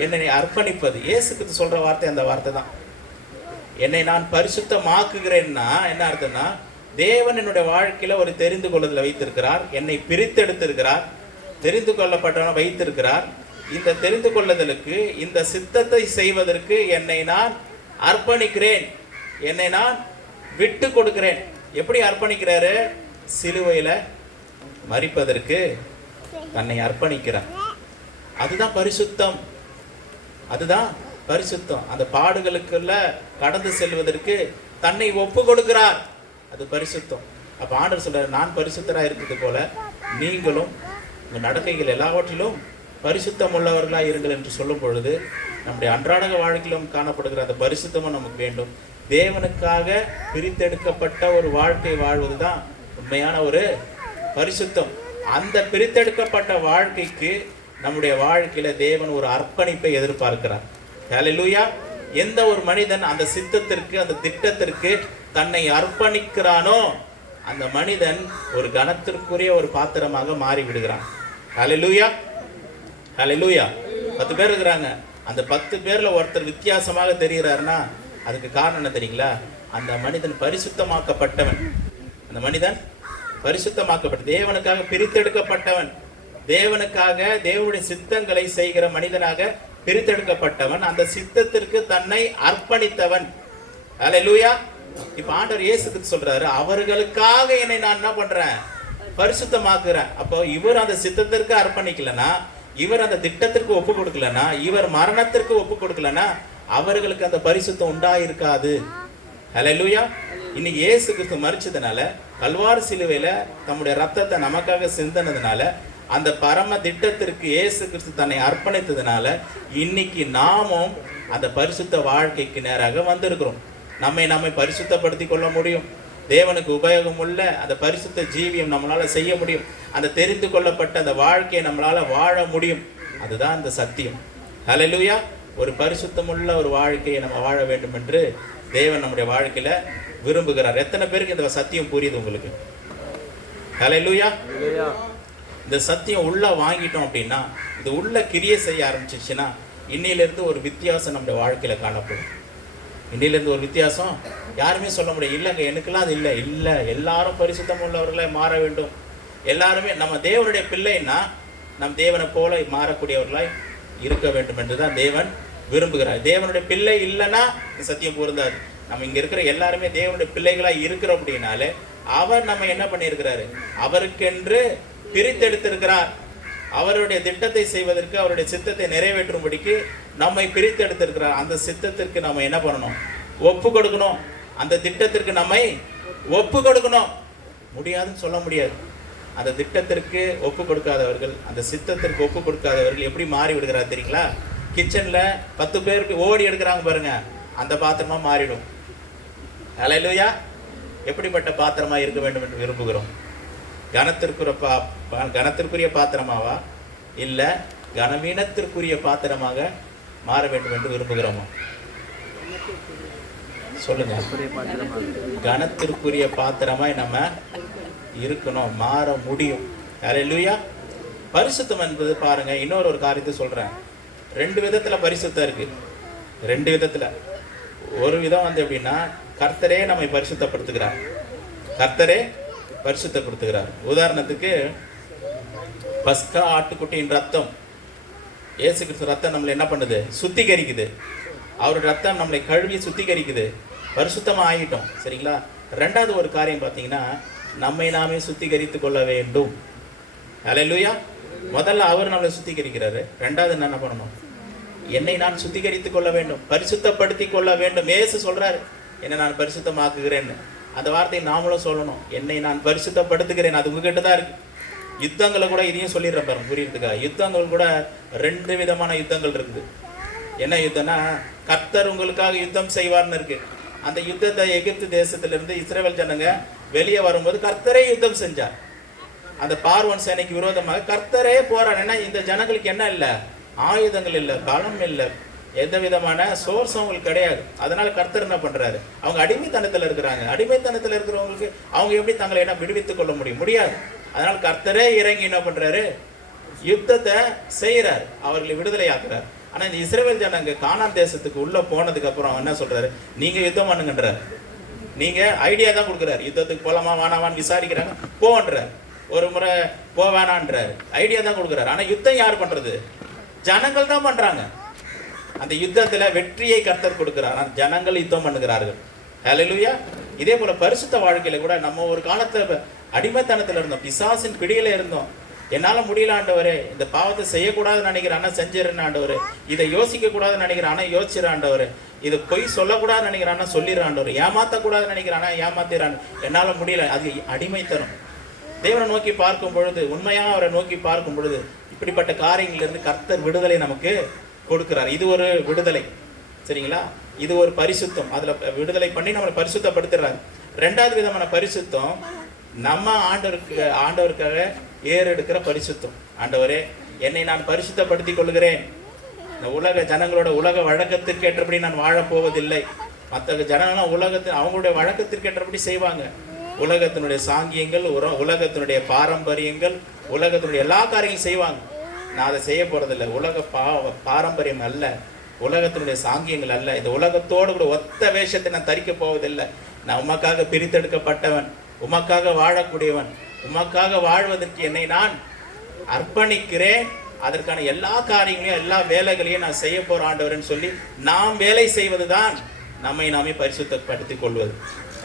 என்னை அர்ப்பணிப்பது. இயேசு கிறிஸ்து சொல்ற வார்த்தை அந்த வார்த்தை தான். என்னை நான் பரிசுத்தமாக்குகிறேன்னா என்ன அர்த்தம்னா, தேவன் என்னுடைய வாழ்க்கையில ஒரு தெரிந்து கொள்ளுதல வைத்திருக்கிறார், என்னை பிரித்தெடுத்திருக்கிறார், தெரிந்து கொள்ளப்பட்டவன வைத்திருக்கிறார். இந்த தெரிந்து கொள்ளுதலுக்கு, இந்த சித்தத்தை செய்வதற்கு என்னை நான் அர்ப்பணிக்கிறேன், என்னை நான் விட்டு கொடுக்கிறேன். எப்படி அர்ப்பணிக்கிறாரு? சிலுவையில மரிப்பதற்கு தன்னை அர்ப்பணிக்கிறார். அதுதான் பரிசுத்தம், அதுதான் பரிசுத்தம். அந்த பாடுகளுக்குள்ள கடந்து செல்வதற்கு தன்னை ஒப்பு கொடுக்கிறார், அது பரிசுத்தம். அப்ப ஆண்டவர் சொல்றாரு, நான் பரிசுத்தராக இருக்கிறது போல நீங்களும் உங்க நடக்கைகள் எல்லாவற்றிலும் பரிசுத்தம் உள்ளவர்களாக இருங்கள் என்று சொல்லும் பொழுது, நம்முடைய அன்றாட வாழ்க்கையிலும் காணப்படுகிற அந்த பரிசுத்தமும் நமக்கு வேண்டும். தேவனுக்காக பிரித்தெடுக்கப்பட்ட ஒரு வாழ்க்கை வாழ்வதுதான் உண்மையான ஒரு பரிசுத்தம். அந்த பிரித்தெடுக்கப்பட்ட வாழ்க்கைக்கு நம்முடைய வாழ்க்கையில தேவன் ஒரு அர்ப்பணிப்பை எதிர்பார்க்கிறார். ஹல்லேலூயா. எந்த ஒரு மனிதன் அந்த சித்தத்திற்கு, அந்த திட்டத்திற்கு தன்னை அர்ப்பணிக்கிறானோ அந்த மனிதன் ஒரு கனத்திற்குரிய ஒரு பாத்திரமாக மாறி விடுகிறான். ஹல்லேலூயா, ஹல்லேலூயா. 10 பேர் இருக்கிறாங்க, அந்த 10 பேர்ல ஒருத்தர் வித்தியாசமாக தெரிகிறாருன்னா அதுக்கு காரணம் என்ன தெரியுங்களா? அந்த மனிதன் பரிசுத்தமாக்கப்பட்டவன். அந்த மனிதன் பரிசுத்தமாக்கப்பட்ட, தேவனுக்காக பிரித்தெடுக்கப்பட்டவன், தேவனுக்காக தேவனுடைய சித்தங்களை செய்கிற மனிதனாக பிரித்தெடுக்கப்பட்டவன், அந்த சித்தத்திற்கு தன்னை அர்ப்பணித்தவன். ஹல்லேலூயா. இப்ப ஆண்டவர் இயேசுக்கு சொல்றாரு, அவர்களுக்காக என்னை நான் என்ன பண்றேன்? பரிசுத்தமாக்குறேன். அப்போ இவர் அந்த சித்தத்திற்கு அர்ப்பணிக்கலனா, இவர் அந்த திட்டத்திற்கு ஒப்பு கொடுக்கலனா, இவர் மரணத்திற்கு ஒப்பு கொடுக்கலனா அவர்களுக்கு அந்த பரிசுத்தம் உண்டாயிருக்காது. ஹல்லேலூயா. இன்னைக்கு இயேசு கிறிஸ்து மரிச்சதுனால, கல்வாரி சிலுவையில தம்முடைய ரத்தத்தை நமக்காக சிந்தனதுனால, அந்த பரம திட்டத்திற்கு இயேசு கிறிஸ்து தன்னை அர்ப்பணித்ததுனால இன்னைக்கு நாமும் அந்த பரிசுத்த வாழ்க்கைக்கு நேராக வந்திருக்கிறோம். நம்மை பரிசுத்தப்படுத்தி கொள்ள முடியும். தேவனுக்கு உபயோகம் உள்ள அந்த பரிசுத்த ஜீவியம் நம்மளால செய்ய முடியும். அந்த தெரிந்து கொள்ளப்பட்ட அந்த வாழ்க்கையை நம்மளால வாழ முடியும். அதுதான் அந்த சத்தியம். ஹல்லேலூயா. ஒரு பரிசுத்தமுள்ள ஒரு வாழ்க்கையை நம்ம வாழ வேண்டும் என்று தேவன் நம்முடைய வாழ்க்கையில விரும்புகிறார். எத்தனை பேருக்கு இந்த சத்தியம் புரியுது உங்களுக்கு? ஹல்லேலூயா. இந்த சத்தியம் உள்ள வாங்கிட்டோம் அப்படின்னா, இது உள்ள கிரியை செய்ய ஆரம்பிச்சிச்சுன்னா, இன்னையிலிருந்து ஒரு வித்தியாசம் நம்முடைய வாழ்க்கையில காணப்படும். இன்னையிலிருந்து ஒரு வித்தியாசம் யாருமே சொல்ல முடியாது. இல்லைங்க, எனக்கெல்லாம் அது இல்லை, எல்லாரும் பரிசுத்தம் உள்ளவர்களாக மாற வேண்டும். எல்லாருமே நம்ம தேவனுடைய பிள்ளைன்னா நம் தேவனை போல மாறக்கூடியவர்களாய் இருக்க வேண்டும் என்றுதான் தேவன் விரும்புகிறார். தேவனுடைய பிள்ளை இல்லைன்னா இந்த சத்தியம் பொருந்தாது. நம்ம இங்க இருக்கிற எல்லாருமே தேவனுடைய பிள்ளைகளாய் இருக்கிறோம் அப்படின்னாலே அவர் நம்ம என்ன பண்ணியிருக்கிறாரு? அவருக்கென்று பிரித்தெடுத்திருக்கிறார். அவருடைய திட்டத்தை செய்வதற்கு, அவருடைய சித்தத்தை நிறைவேற்றும்படிக்கு நம்மை பிரித்தெடுத்திருக்கிறார். அந்த சித்தத்திற்கு நம்ம என்ன பண்ணணும்? ஒப்பு கொடுக்கணும். அந்த திட்டத்திற்கு நம்மை ஒப்பு கொடுக்கணும். முடியாதுன்னு சொல்ல முடியாது. அந்த திட்டத்திற்கு ஒப்பு கொடுக்காதவர்கள், அந்த சித்தத்திற்கு ஒப்பு கொடுக்காதவர்கள் எப்படி மாறி விடுகிறார் தெரியுங்களா? கிச்சன்ல 10 பேருக்கு ஓடி எடுக்கிறாங்க பாருங்க, அந்த பாத்திரமா மாறிடும். ஹல்லேலூயா. எப்படிப்பட்ட பாத்திரமா இருக்க வேண்டும் என்று விரும்புகிறோம்? கனத்திற்குரிய பாத்திரமாவா, இல்ல கனவீனத்திற்குரிய பாத்திரமாக மாற வேண்டும் என்று விரும்புகிறோமா? சொல்லுங்க. கனத்திற்குரிய பாத்திரமாய் நம்ம இருக்கணும், மாற முடியும். ஹல்லேலூயா. பரிசுத்தம் என்பது பாருங்க, இன்னொரு காரியத்தை சொல்றேன். 2 விதத்துல பரிசுத்தம் இருக்கு. 2 விதத்துல. ஒரு விதம் வந்து எப்படின்னா, கர்த்தரே நம்மை பரிசுத்தப்படுத்துகிறார். கர்த்தரே பரிசுத்தப்படுத்துகிறார். உதாரணத்துக்கு, பஸ்கா ஆட்டுக்குட்டியின் ரத்தம், இயேசு கிறிஸ்து ரத்தம் நம்மளை என்ன பண்ணுது? சுத்திகரிக்குது. அவருடைய ரத்தம் நம்மளை கழுவி சுத்திகரிக்குது. பரிசுத்தமா ஆகிட்டோம். சரிங்களா? 2வது ஒரு காரியம் பார்த்தீங்கன்னா, நம்மை நாமே சுத்திகரித்து கொள்ள வேண்டும். ஹல்லேலூயா. முதல்ல அவர் நம்மளை சுத்திகரிக்கிறாரு. ரெண்டாவது என்ன பண்ணணும்? என்னை நான் சுத்திகரித்துக் கொள்ள வேண்டும், பரிசுத்தப்படுத்தி கொள்ள வேண்டும். இயேசு சொல்றாரு, என்னை நான் பரிசுத்தமாக்குகிறேன்னு. அந்த வார்த்தையை நாமளும் சொல்லணும், என்னை நான் பரிசுத்தப்படுத்துகிறேன். அது உங்ககிட்ட தான் இருக்கு. யுத்தங்களை கூட இதையும் சொல்லிடுறேன் பாருங்க, புரியுறதுக்கா. யுத்தங்கள் கூட 2 விதமான யுத்தங்கள் இருக்குது. என்ன யுத்தம்னா, கர்த்தர் உங்களுக்காக யுத்தம் செய்வார்னு இருக்கு. அந்த யுத்தத்தை எகிப்து தேசத்திலிருந்து இஸ்ரவேல் ஜனங்க வெளியே வரும்போது கர்த்தரே யுத்தம் செஞ்சார். அந்த பார்வோன் சேனைக்கு விரோதமாக கர்த்தரே போறார். ஏன்னா இந்த ஜனங்களுக்கு என்ன இல்லை? ஆயுதங்கள் இல்லை, பலம் இல்லை, எந்த விதமான சோர்ஸ் அவங்களுக்கு கிடையாது. அதனால கர்த்தர் என்ன பண்றாரு? அவங்க அடிமைத்தனத்தில் இருக்கிறாங்க. அடிமைத்தனத்தில் இருக்கிறவங்களுக்கு அவங்க எப்படி தங்களை என்ன விடுவித்துக் கொள்ள முடியாது. அதனால கர்த்தரே இறங்கி என்ன பண்றாரு? யுத்தத்தை செய்யறாரு, அவர்களை விடுதலை ஆக்குறாரு. ஆனா இந்த இஸ்ரவேல் ஜனங்க கானான் தேசத்துக்கு உள்ள போனதுக்கு அப்புறம் என்ன சொல்றாரு? நீங்க யுத்தம் பண்ணுங்கன்றார். நீங்க ஐடியா தான் கொடுக்குறாரு. யுத்தத்துக்கு போலாமா வேணாமான்னு விசாரிக்கிறாங்க, போன்றார். ஒரு முறை போவேணான்றாரு, ஐடியா தான் கொடுக்குறாரு. ஆனா யுத்தம் யார் பண்றது? ஜனங்கள் தான் பண்றாங்க. அந்த யுத்தத்துல வெற்றியை கர்த்தர் கொடுக்கிறார், ஜனங்கள் யுத்தம் பண்ணுகிறார்கள். ஹல்லேலூயா. இதே போல பரிசுத்த வாழ்க்கையில கூட நம்ம ஒரு காலத்துல அடிமைத்தனத்துல இருந்தோம், பிசாசின் பிடியில இருந்தோம். என்னால முடியல ஆண்டவரே, இந்த பாவத்தை செய்யக்கூடாதுன்னு நினைக்கிறேன், ஆனா செஞ்சிடறேன் ஆண்டவரே. இதை யோசிக்க கூடாதுன்னு நினைக்கிறேன், ஆனா யோசிச்சிட ஆண்டவரே. இது பொய் சொல்லக்கூடாதுன்னு நினைக்கிறேன், ஆனா சொல்லிடுற ஆண்டவரே. ஏமாத்தக்கூடாதுன்னு நினைக்கிறேன், ஆனா ஏமாத்திடுறான். என்னால முடியல. அது அடிமைத்தனம். தேவனை நோக்கி பார்க்கும் பொழுது, உண்மையா அவரை நோக்கி பார்க்கும் பொழுது, இப்படிப்பட்ட காரியங்களிலிருந்து கர்த்தர் விடுதலை நமக்கு கொடுக்கிறார். இது ஒரு விடுதலை, சரிங்களா? இது ஒரு பரிசுத்தம். அதுல விடுதலை பண்ணி நம்மளை பரிசுத்தப்படுத்துறாரு. 2வது விதமான பரிசுத்தம், நம்ம ஆண்டவருக்காக ஏறெடுக்கிற பரிசுத்தம். ஆண்டவரே, என்னை நான் பரிசுத்தப்படுத்திக் கொள்கிறேன். இந்த உலக ஜனங்களோட உலக வழக்கத்திற்கு ஏற்றபடி நான் வாழப்போவதில்லை. மற்ற ஜனங்கள்லாம் உலகத்தின் அவங்களுடைய வழக்கத்திற்கு ஏற்றபடி செய்வாங்க. உலகத்தினுடைய சாங்கியங்கள், உலகத்தினுடைய பாரம்பரியங்கள், உலகத்தினுடைய எல்லா காரியங்களும் செய்வாங்க. நான் அதை செய்ய போறதில்லை. உலக பாரம்பரியம் அல்ல, உலகத்தினுடைய சாங்கியங்கள் அல்ல, இந்த உலகத்தோடு கூட ஒத்த வேஷத்தை நான் தரிக்க போவதில்லை. நான் உமக்காக பிரித்தெடுக்கப்பட்டவன், உமக்காக வாழக்கூடியவன், உமக்காக வாழ்வதற்கு என்னை நான் அர்ப்பணிக்கிறேன். அதற்கான எல்லா காரியங்களையும் எல்லா வேலைகளையும் நான் செய்ய போற ஆண்டவர்னு சொல்லி நாம் வேலை செய்வதுதான் நம்மை நாமே பரிசுத்தப்படுத்திக் கொள்வது.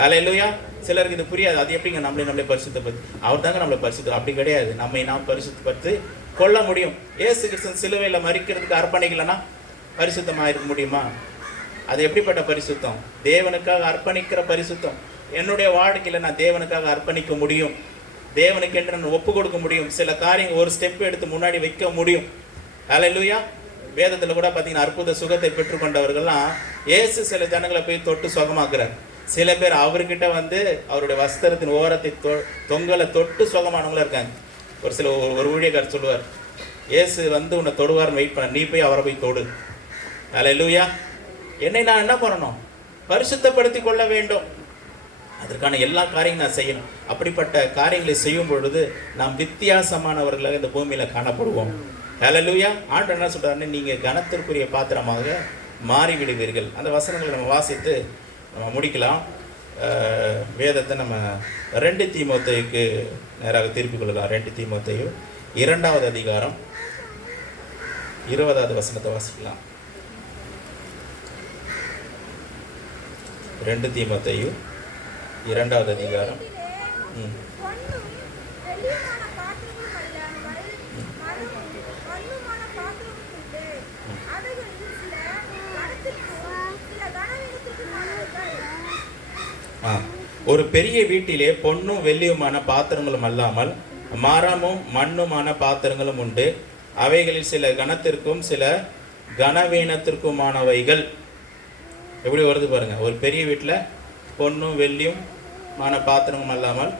ஹல்லேலூயா. சிலருக்கு இது புரியாது. அது எப்படிங்க நம்மளே பரிசுத்தப்படுத்தி? அவர் தாங்க நம்மளை பரிசுத்தம். அப்படி கிடையாது. நம்மை நாம் பரிசுத்தப்படுத்தி கொள்ள முடியும். இயேசு கிறிஸ்து சிலுவையில் மரிக்கிறதுக்கு அர்ப்பணிக்கலன்னா பரிசுத்தமாக இருக்க முடியுமா? அது எப்படிப்பட்ட பரிசுத்தம்? தேவனுக்காக அர்ப்பணிக்கிற பரிசுத்தம். என்னுடைய வாழ்க்கையில் நான் தேவனுக்காக அர்ப்பணிக்க முடியும், தேவனுக்கு என்று நான் ஒப்பு கொடுக்க முடியும். சில காரியங்கள் ஒரு ஸ்டெப் எடுத்து முன்னாடி வைக்க முடியும். ஹல்லேலூயா. வேதத்தில் கூட பார்த்தீங்கன்னா அற்புத சுகத்தை பெற்றுக்கொண்டவர்கள்லாம் இயேசு சில ஜனங்களை போய் தொட்டு சுகமாக்குறார். சில பேர் அவர்கிட்ட வந்து அவருடைய வஸ்திரத்தின் ஓரத்தை தொங்கலை தொட்டு சுகமானவங்களா இருக்காங்க. ஒரு ஊழியக்காரர் சொல்லுவார், இயேசு வந்து உன்னை தொடுவார்னு வெயிட் பண்ண, நீ போய் அவரை போய் தொடு. ஹல்லேலூயா. என்னை நான் என்ன பண்ணணும்? பரிசுத்தப்படுத்தி கொள்ள வேண்டும். அதற்கான எல்லா காரியங்களும் நான் செய்யணும். அப்படிப்பட்ட காரியங்களை செய்யும் பொழுது நாம் வித்தியாசமானவர்களாக இந்த பூமியில காணப்படுவோம். ஹல்லேலூயா. ஆண்டவர் என்ன சொல்றாருன்னு, நீங்க கனத்திற்குரிய பாத்திரமாக மாறிவிடுவீர்கள். அந்த வசனங்களை நம்ம வாசித்து நம்ம முடிக்கலாம். வேதத்தை நம்ம 2 தீமோத்தேயுக்கு நேராக திருப்பிக் கொள்ளலாம். 2 தீமோத்தேயு 2வது அதிகாரம் 20வது வசனத்தை வாசிக்கலாம். 2 தீமோத்தேயு 2வது அதிகாரம் ஒரு பெரிய வீட்டிலே பொன்னும் வெள்ளியுமான பாத்திரங்களும் அல்லாமல் மரமும் மண்ணுமான பாத்திரங்களும் உண்டு. அவைகளில் சில கனத்திற்கும் சில கனவீனத்திற்குமானவைகள். எப்படி வருது பாருங்க. ஒரு பெரிய வீட்டில் பொன்னும் வெள்ளியுமான பாத்திரமும் அல்லாமல்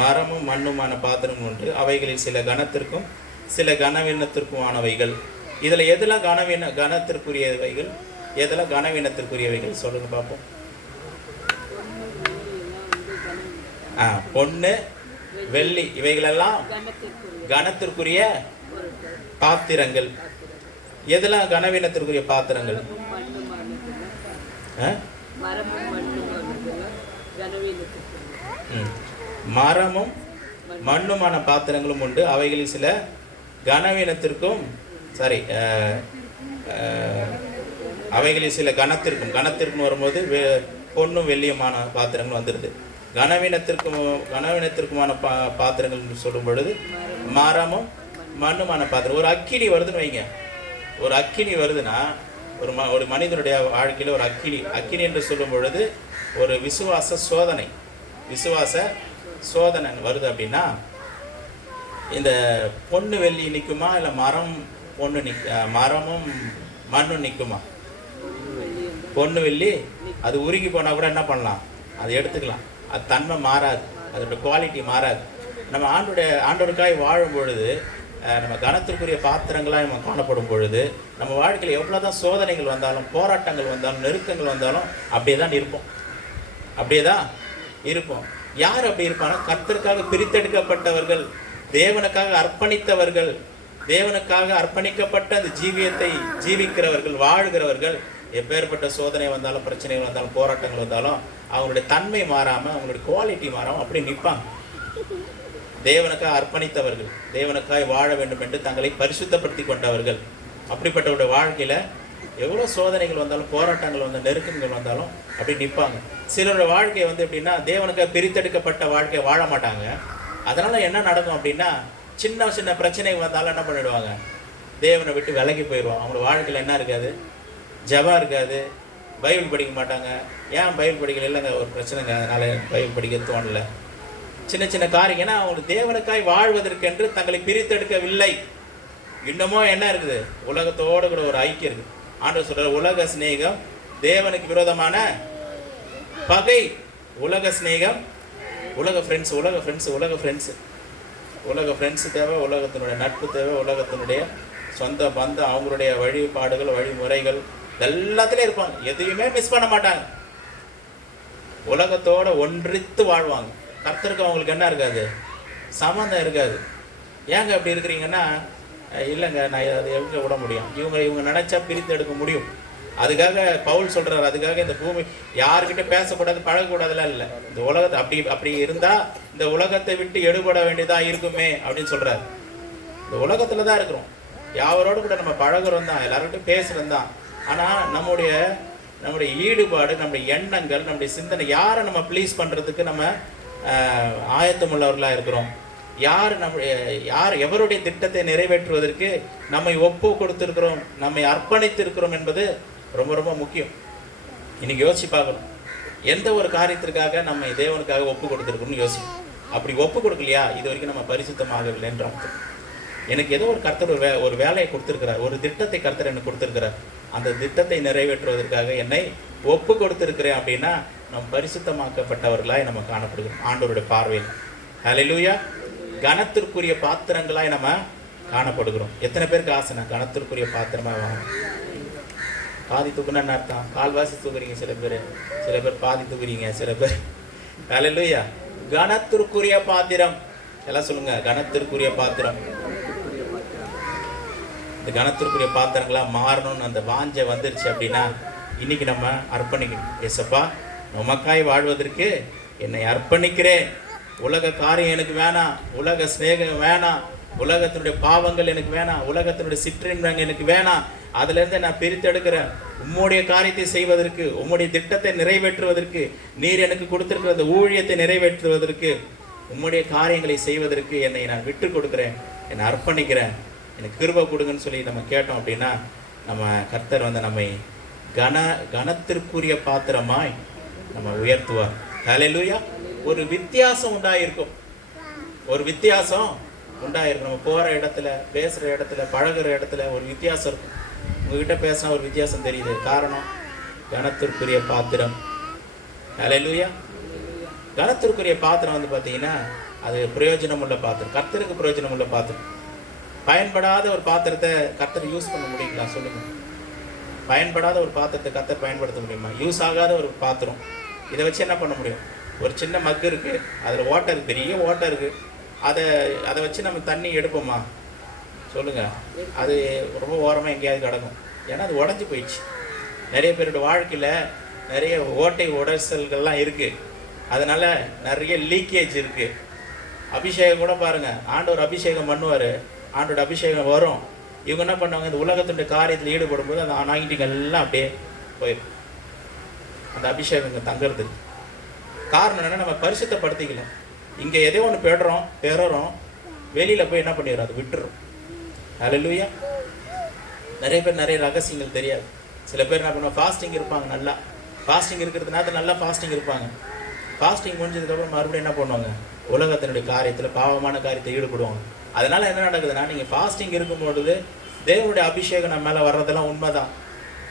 மரமும் மண்ணுமான பாத்திரமும் உண்டு. அவைகளில் சில கனத்திற்கும் சில கனவீனத்திற்குமானவைகள். இதில் எதெல்லாம் கனத்திற்குரியவைகள், எதெல்லாம் கனவீனத்திற்குரியவைகள் சொல்லுங்க பார்ப்போம். பொண்ணு வெள்ளி இவைகளெல்லாம் கனத்திற்குரிய பாத்திரங்கள். எதெல்லாம் கனவீனத்திற்குரிய பாத்திரங்கள்? மரமும் மண்ணுமான பாத்திரங்களும் உண்டு. அவைகளில் சில கனவீனத்திற்கும் அவைகளில் சில கனத்திற்கும் வரும்போது பொண்ணும் வெள்ளியுமான பாத்திரங்கள் வந்துடுது. கனவீனத்திற்குமான பாத்திரங்கள் சொல்லும் பொழுது மரமும் மண்ணுமான பாத்திரம். ஒரு அக்கினி வருதுன்னு வைங்க, ஒரு அக்கினி வருதுன்னா ஒரு மனிதனுடைய வாழ்க்கையில் ஒரு அக்கினி என்று சொல்லும் பொழுது ஒரு விசுவாச சோதனை வருது அப்படின்னா, இந்த பொண்ணு வெள்ளி நிற்குமா இல்லை மரமும் மண்ணும் நிற்குமா? பொண்ணு வெள்ளி அது உருகி போனால் கூட என்ன பண்ணலாம், அதை எடுத்துக்கலாம், அது தன்மை மாறாது, அதோட குவாலிட்டி மாறாது. நம்ம ஆண்டோருக்காய் வாழும் பொழுது, நம்ம கனத்திற்குரிய பாத்திரங்களாக நம்ம காணப்படும் பொழுது, நம்ம வாழ்க்கையில் எவ்வளோ தான் சோதனைகள் வந்தாலும், போராட்டங்கள் வந்தாலும், நெருக்கங்கள் வந்தாலும் அப்படியே தான் இருப்போம். யார் அப்படி இருப்பாங்க? கர்த்தருக்காக பிரித்தெடுக்கப்பட்டவர்கள், தேவனுக்காக அர்ப்பணித்தவர்கள், தேவனுக்காக அர்ப்பணிக்கப்பட்ட அந்த ஜீவியத்தை ஜீவிக்கிறவர்கள், வாழ்கிறவர்கள். எப்பேற்பட்ட சோதனை வந்தாலும், பிரச்சனைகள் வந்தாலும், போராட்டங்கள் வந்தாலும் அவங்களுடைய தன்மை மாறாமல், அவங்களுடைய குவாலிட்டி மாறாமல் அப்படி நிற்பாங்க. தேவனுக்காக அர்ப்பணித்தவர்கள், தேவனுக்காக வாழ வேண்டும் என்று தங்களை பரிசுத்தப்படுத்தி கொண்டவர்கள். அப்படிப்பட்டவருடைய வாழ்க்கையில் எவ்வளோ சோதனைகள் வந்தாலும், போராட்டங்கள் வந்தாலும், நெருக்கங்கள் வந்தாலும் அப்படி நிற்பாங்க. சிலரோட வாழ்க்கையை எப்படின்னா, தேவனுக்காக பிரித்தெடுக்கப்பட்ட வாழ்க்கையை வாழ மாட்டாங்க. அதனால் என்ன நடக்கும் அப்படின்னா, சின்ன பிரச்சனை வந்தாலும் என்ன பண்ணிடுவாங்க, தேவனை விட்டு விலகி போயிடுவாங்க. அவங்களோட வாழ்க்கையில் என்ன இருக்காது, ஜபம் இருக்காது, பைபிள் படிக்க மாட்டாங்க. ஏன் பைபிள் படிக்கல? இல்லைங்க, ஒரு பிரச்சனைங்க, அதனால் பைபிள் படிக்க தோணலை. சின்ன காரியம். ஏன்னா அவங்களுக்கு தேவனுக்காய் வாழ்வதற்கென்று தங்களை பிரித்தெடுக்கவில்லை. இன்னமும் என்ன இருக்குது, உலகத்தோடு கூட ஒரு ஐக்கியம் இருக்குது. ஆண்டவர் சொல்றார், உலக சிநேகம் தேவனுக்கு விரோதமான பகை. உலக சிநேகம், உலக ஃப்ரெண்ட்ஸு தேவை, உலகத்தினுடைய நட்பு தேவை, உலகத்தினுடைய சொந்த பந்தம், அவங்களுடைய வழிபாடுகள், வழிமுறைகள் எல்லாத்துலேயும் இருப்பாங்க. எதையுமே மிஸ் பண்ண மாட்டாங்க. உலகத்தோட ஒன்றித்து வாழ்வாங்க. கர்த்தருக்கு அவங்களுக்கு என்ன இருக்காது, சம்மந்தம் இருக்காது. ஏங்க அப்படி இருக்கிறீங்கன்னா, இல்லைங்க, நான் அதை எங்கே விட முடியும், இவங்க நினச்சா பிரித்து எடுக்க முடியும். அதுக்காக பவுல் சொல்கிறார், அதுக்காக இந்த பூமி யாருக்கிட்ட பேசக்கூடாது, பழகக்கூடாதுலாம் இல்லை. இந்த உலகத்தை அப்படி இருந்தால் இந்த உலகத்தை விட்டு எடுபட வேண்டியதாக இருக்குமே அப்படின்னு சொல்கிறார். இந்த உலகத்தில் தான் இருக்கிறோம், யாரோடு கூட நம்ம பழகுறோம் தான், எல்லாருக்கிட்டும் பேசுகிறோம் தான். ஆனால் நம்முடைய ஈடுபாடு, நம்முடைய எண்ணங்கள், நம்முடைய சிந்தனை, யாரை நம்ம ப்ளீஸ் பண்ணுறதுக்கு நம்ம ஆயத்தமுள்ளவர்களாக இருக்கிறோம், எவருடைய திட்டத்தை நிறைவேற்றுவதற்கு நம்மை ஒப்பு கொடுத்திருக்கிறோம், நம்மை அர்ப்பணித்திருக்கிறோம் என்பது ரொம்ப ரொம்ப முக்கியம். இன்னைக்கு யோசிச்சு பார்க்கணும், எந்த ஒரு காரியத்திற்காக நம்ம தேவனுக்காக ஒப்பு கொடுத்துருக்கணும்னு யோசிக்கணும். அப்படி ஒப்பு கொடுக்கலையா, இது வரைக்கும் நம்ம பரிசுத்தமாகவில்லை என்ற அர்த்தம். எனக்கு ஏதோ ஒரு கர்த்தர் ஒரு வேலையை கொடுத்துருக்கிறார், ஒரு திட்டத்தை கர்த்தர் எனக்கு கொடுத்துருக்கிறார், அந்த திட்டத்தை நிறைவேற்றுவதற்காக என்னை ஒப்பு கொடுத்துருக்கிறேன் அப்படின்னா நம்ம பரிசுத்தமாக்கப்பட்டவர்களாய் நம்ம காணப்படுகிறோம் ஆண்டவருடைய பார்வையில். ஹல்லேலூயா. கனத்திற்குரிய பாத்திரங்களாய் நம்ம காணப்படுகிறோம். எத்தனை பேருக்கு ஆசைனா கனத்திற்குரிய பாத்திரமா வாங்க? பாதி தூக்குன்னு அர்த்தம், கால்வாசி தூக்குறீங்க சில பேர் பாதி தூக்குறீங்க சில பேர். ஹல்லேலூயா. கனத்திற்குரிய பாத்திரம், எல்லாம் சொல்லுங்க, கனத்திற்குரிய பாத்திரம். இந்த கனத்திற்குரிய பாத்திரங்களா மாறணும்னு அந்த வாஞ்சை வந்துருச்சு அப்படின்னா இன்னைக்கு நம்ம அர்ப்பணிக்கணும். ஏசப்பா, நமக்காய் வாழ்வதற்கு என்னை அர்ப்பணிக்கிறேன். உலக காரியம் எனக்கு வேணாம், உலக சிநேகம் வேணாம், உலகத்தினுடைய பாவங்கள் எனக்கு வேணாம், உலகத்தினுடைய சிற்றின்பங்கள் எனக்கு வேணாம். அதுலேருந்து நான் பிரித்தெடுக்கிறேன். உம்முடைய காரியத்தை செய்வதற்கு, உம்முடைய திட்டத்தை நிறைவேற்றுவதற்கு, நீர் எனக்கு கொடுத்திருக்கிற அந்த ஊழியத்தை நிறைவேற்றுவதற்கு, உம்முடைய காரியங்களை செய்வதற்கு என்னை நான் விட்டு கொடுக்குறேன், என்னை அர்ப்பணிக்கிறேன், எனக்கு கிருபை கொடுங்கன்னு சொல்லி நம்ம கேட்டோம் அப்படின்னா நம்ம கர்த்தர் நம்மை கனத்திற்குரிய பாத்திரமாய் நம்ம உயர்த்துவார். ஹல்லேலூயா. ஒரு வித்தியாசம் உண்டாயிருக்கும், நம்ம போகிற இடத்துல, பேசுகிற இடத்துல, பழகுற இடத்துல ஒரு வித்தியாசம் இருக்கும். உங்ககிட்ட பேசினா ஒரு வித்தியாசம் தெரியுது. காரணம், கனத்திற்குரிய பாத்திரம். ஹல்லேலூயா. கனத்திற்குரிய பாத்திரம் பார்த்தீங்கன்னா அது பிரயோஜனம் உள்ள பாத்திரம், கர்த்தருக்கு பிரயோஜனம் உள்ள பாத்திரம். பயன்படாத ஒரு பாத்திரத்தை கர்த்தர் யூஸ் பண்ண முடியுங்களா? சொல்லுங்க. பயன்படாத ஒரு பாத்திரத்தை கர்த்தர் பயன்படுத்த முடியுமா? யூஸ் ஆகாத ஒரு பாத்திரம், இதை வச்சு என்ன பண்ண முடியும்? ஒரு சின்ன மக்கு இருக்குது, அதில் ஓட்டை இருக்குது, பெரிய ஓட்டை இருக்குது, அதை வச்சு நம்ம தண்ணி எடுப்போமா? சொல்லுங்கள். அது ரொம்ப ஓரமாக எங்கேயாவது கிடக்கும், ஏன்னா அது உடஞ்சி போயிடுச்சு. நிறைய பேரோட வாழ்க்கையில் நிறைய ஓட்டை உடைசல்கள்லாம் இருக்குது, அதனால் நிறைய லீக்கேஜ் இருக்குது. அபிஷேகம் கூட பாருங்கள், ஆண்டவர் அபிஷேகம் பண்ணுவார், ஆண்டோட அபிஷேகம் வரும். இவங்க என்ன பண்ணுவாங்க, இந்த உலகத்துடைய காரியத்தில் ஈடுபடும் போது அந்த அனாயிண்டிங் எல்லாம் அப்படியே போயிடும். அந்த அபிஷேகம் இங்கே தங்கிறது காரணம் என்னென்னா நம்ம பரிசுத்தப்படுத்திக்கல. இங்கே எதோ ஒன்று பெறுறோம், வெளியில் போய் என்ன பண்ணிடுறோம், அது விட்டுரும். ஹல்லேலூயா. நிறைய பேர் நிறைய ரகசியங்கள் தெரியாது. சில பேர் என்ன பண்ணுவாங்க, ஃபாஸ்டிங் இருப்பாங்க, நல்லா ஃபாஸ்டிங் இருக்கிறதுனால நல்லா ஃபாஸ்டிங் இருப்பாங்க. ஃபாஸ்டிங் முடிஞ்சதுக்கப்புறம் மறுபடியும் என்ன பண்ணுவாங்க, உலகத்தினுடைய காரியத்தில் பாவமான காரியத்தை ஈடுபடுவாங்க. அதனால் என்ன நடக்குதுன்னா, நீங்கள் ஃபாஸ்டிங் இருக்கும்பொழுது தேவனுடைய அபிஷேகம் நம்ம மேலே வர்றதெல்லாம் உண்மைதான்,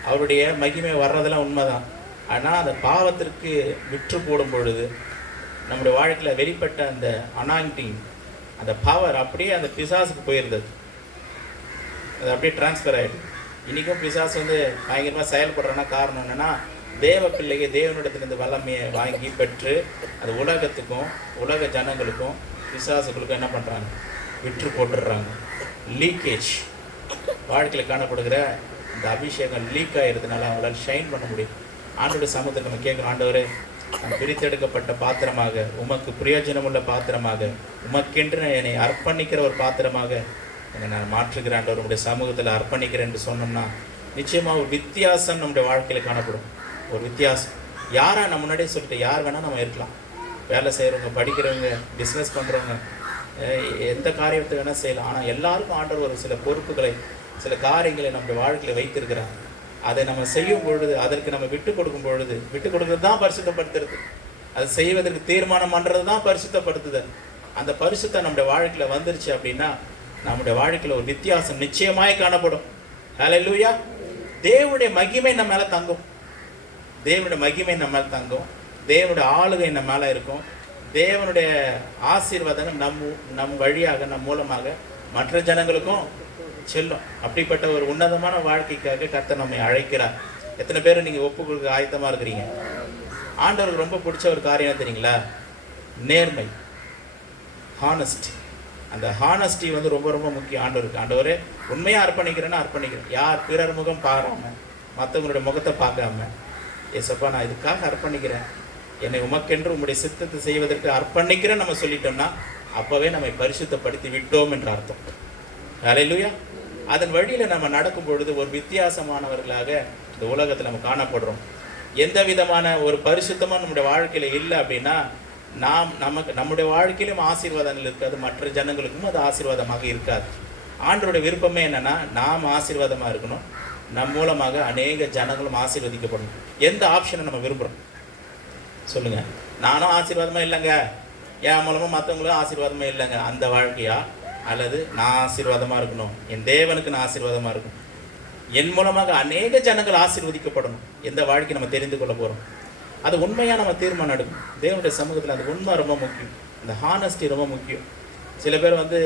அவருடைய மகிமை வர்றதெல்லாம் உண்மைதான். ஆனால் அந்த பாவத்திற்கு விற்று போடும் பொழுது நம்முடைய வாழ்க்கையில் வெளிப்பட்ட அந்த அனாயிண்டிங், அந்த பவர் அப்படியே அந்த பிசாசுக்கு போயிருந்தது, அது அப்படியே டிரான்ஸ்ஃபர் ஆகிடுது. இன்றைக்கும் பிசாசு வந்து பயங்கரமாக செயல்படுறோன்னா காரணம் என்னென்னா, தேவ பிள்ளைக்கு தேவனிடத்திலிருந்து வல்லமையை வாங்கி பெற்று அது உலகத்துக்கும் உலக ஜனங்களுக்கும் பிசாசுகளுக்கும் என்ன பண்ணுறாங்க, விற்று போட்டுடுறாங்க. லீக்கேஜ், வாழ்க்கையில் காணப்படுகிற இந்த அபிஷேகம் லீக் ஆகிறதுனால அவங்களால ஷைன் பண்ண முடியும். ஆண்டோடைய சமூகத்தை நம்ம கேட்குறோம், ஆண்டவரே நான் பிரித்தெடுக்கப்பட்ட பாத்திரமாக, உமக்கு பிரயோஜனமுள்ள பாத்திரமாக, உமக்கென்று என்னை அர்ப்பணிக்கிற ஒரு பாத்திரமாக என்னை நான் மாற்றுகிறேன் ஆண்டவர், உங்களுடைய சமூகத்தில் அர்ப்பணிக்கிறேன் என்று சொன்னோம்னா நிச்சயமாக ஒரு வித்தியாசம் நம்முடைய வாழ்க்கையில் காணப்படும். ஒரு வித்தியாசம். யாராக நம்ம முன்னாடியே சொல்லிட்டு யார் வேணால் நம்ம இருக்கலாம். வேலை செய்கிறவங்க, படிக்கிறவங்க, பிஸ்னஸ் பண்ணுறவங்க, எந்த காரியத்தை வேணால் செய்யலாம். ஆனால் எல்லாருக்கும் ஆண்டவர் ஒரு சில பொறுப்புகளை, சில காரியங்களை நம்முடைய வாழ்க்கையில் வைத்திருக்கிறாங்க. அதை நம்ம செய்யும் பொழுது, அதற்கு நம்ம விட்டு கொடுக்கும் பொழுது, விட்டு கொடுக்குறது தான் பரிசுத்தப்படுத்துறது. அதை செய்வதற்கு தீர்மானம் பண்ணுறது தான் பரிசுத்தப்படுத்துது. அந்த பரிசுத்தம் நம்முடைய வாழ்க்கையில் வந்துருச்சு அப்படின்னா நம்முடைய வாழ்க்கையில் ஒரு வித்தியாசம் நிச்சயமாய் காணப்படும். ஹல்லேலூயா. தேவனுடைய மகிமை நம்ம மேலே தங்கும், தேவனுடைய மகிமை நம்ம மேலே தங்கும், தேவனுடைய ஆளுகை நம்ம மேலே இருக்கும், தேவனுடைய ஆசீர்வாதங்கள் நம் வழியாக, நம் மூலமாக மற்ற ஜனங்களுக்கும் செல்லும். அப்படிப்பட்ட ஒரு உன்னதமான வாழ்க்கைக்காக கர்த்தர் நம்மை அழைக்கிறார். எத்தனை பேர் நீங்கள் ஒப்பு கொடுக்க ஆயத்தமாக இருக்கிறீங்க? ஆண்டவருக்கு ரொம்ப பிடிச்ச ஒரு காரியம் தெரியுங்களா? நேர்மை, ஹானஸ்டி. அந்த ஹானஸ்டி வந்து ரொம்ப ரொம்ப முக்கியம் ஆண்டவருக்கு. ஆண்டவரே உண்மையாக அர்ப்பணிக்கிறேன்னு அர்ப்பணிக்கிறேன், யார் பிறர் முகம் பாராமல், மற்றவங்களுடைய முகத்தை பார்க்காம, ஏசப்பா நான் இதுக்காக அர்ப்பணிக்கிறேன், என்னை உமக்கென்று உங்களுடைய சித்தத்தை செய்வதற்கு அர்ப்பணிக்கிறேன்னு நம்ம சொல்லிட்டோம்னா அப்போவே நம்மை பரிசுத்தப்படுத்தி விட்டோம் என்ற அர்த்தம். ஹல்லேலூயா. அதன் வழியில் நம்ம நடக்கும் பொழுது ஒரு வித்தியாசமானவர்களாக இந்த உலகத்தில் நம்ம காணப்படுறோம். எந்த விதமான ஒரு பரிசுத்தமாக நம்முடைய வாழ்க்கையில் இல்லை அப்படின்னா நம்முடைய வாழ்க்கையிலும் ஆசீர்வாதங்கள் இருக்காது, மற்ற ஜனங்களுக்கும் அது ஆசீர்வாதமாக இருக்காது. ஆண்டவருடைய விருப்பமே என்னன்னா, நாம் ஆசீர்வாதமாக இருக்கணும், நம் மூலமாக அநேக ஜனங்களும் ஆசீர்வதிக்கப்படணும். எந்த ஆப்ஷனை நம்ம விரும்புகிறோம் சொல்லுங்க? நானும் ஆசீர்வாதமாக இல்லைங்க, என் மூலமாக மற்றவங்களும் ஆசீர்வாதமே இல்லைங்க, அந்த வாழ்க்கையா? அல்லது நான் ஆசீர்வாதமாக இருக்கணும், என் தேவனுக்கு நான் ஆசீர்வாதமாக இருக்கணும், என் மூலமாக அநேக ஜனங்கள் ஆசீர்வதிக்கப்படணும், எந்த வாழ்க்கை நம்ம தெரிந்து கொள்ள போகிறோம்? அது உண்மையாக நம்ம தீர்மானம் எடுக்கணும். தேவனுடைய சமூகத்தில் அந்த உண்மை ரொம்ப முக்கியம், அந்த ஹானஸ்டி ரொம்ப முக்கியம். சில பேர் வந்து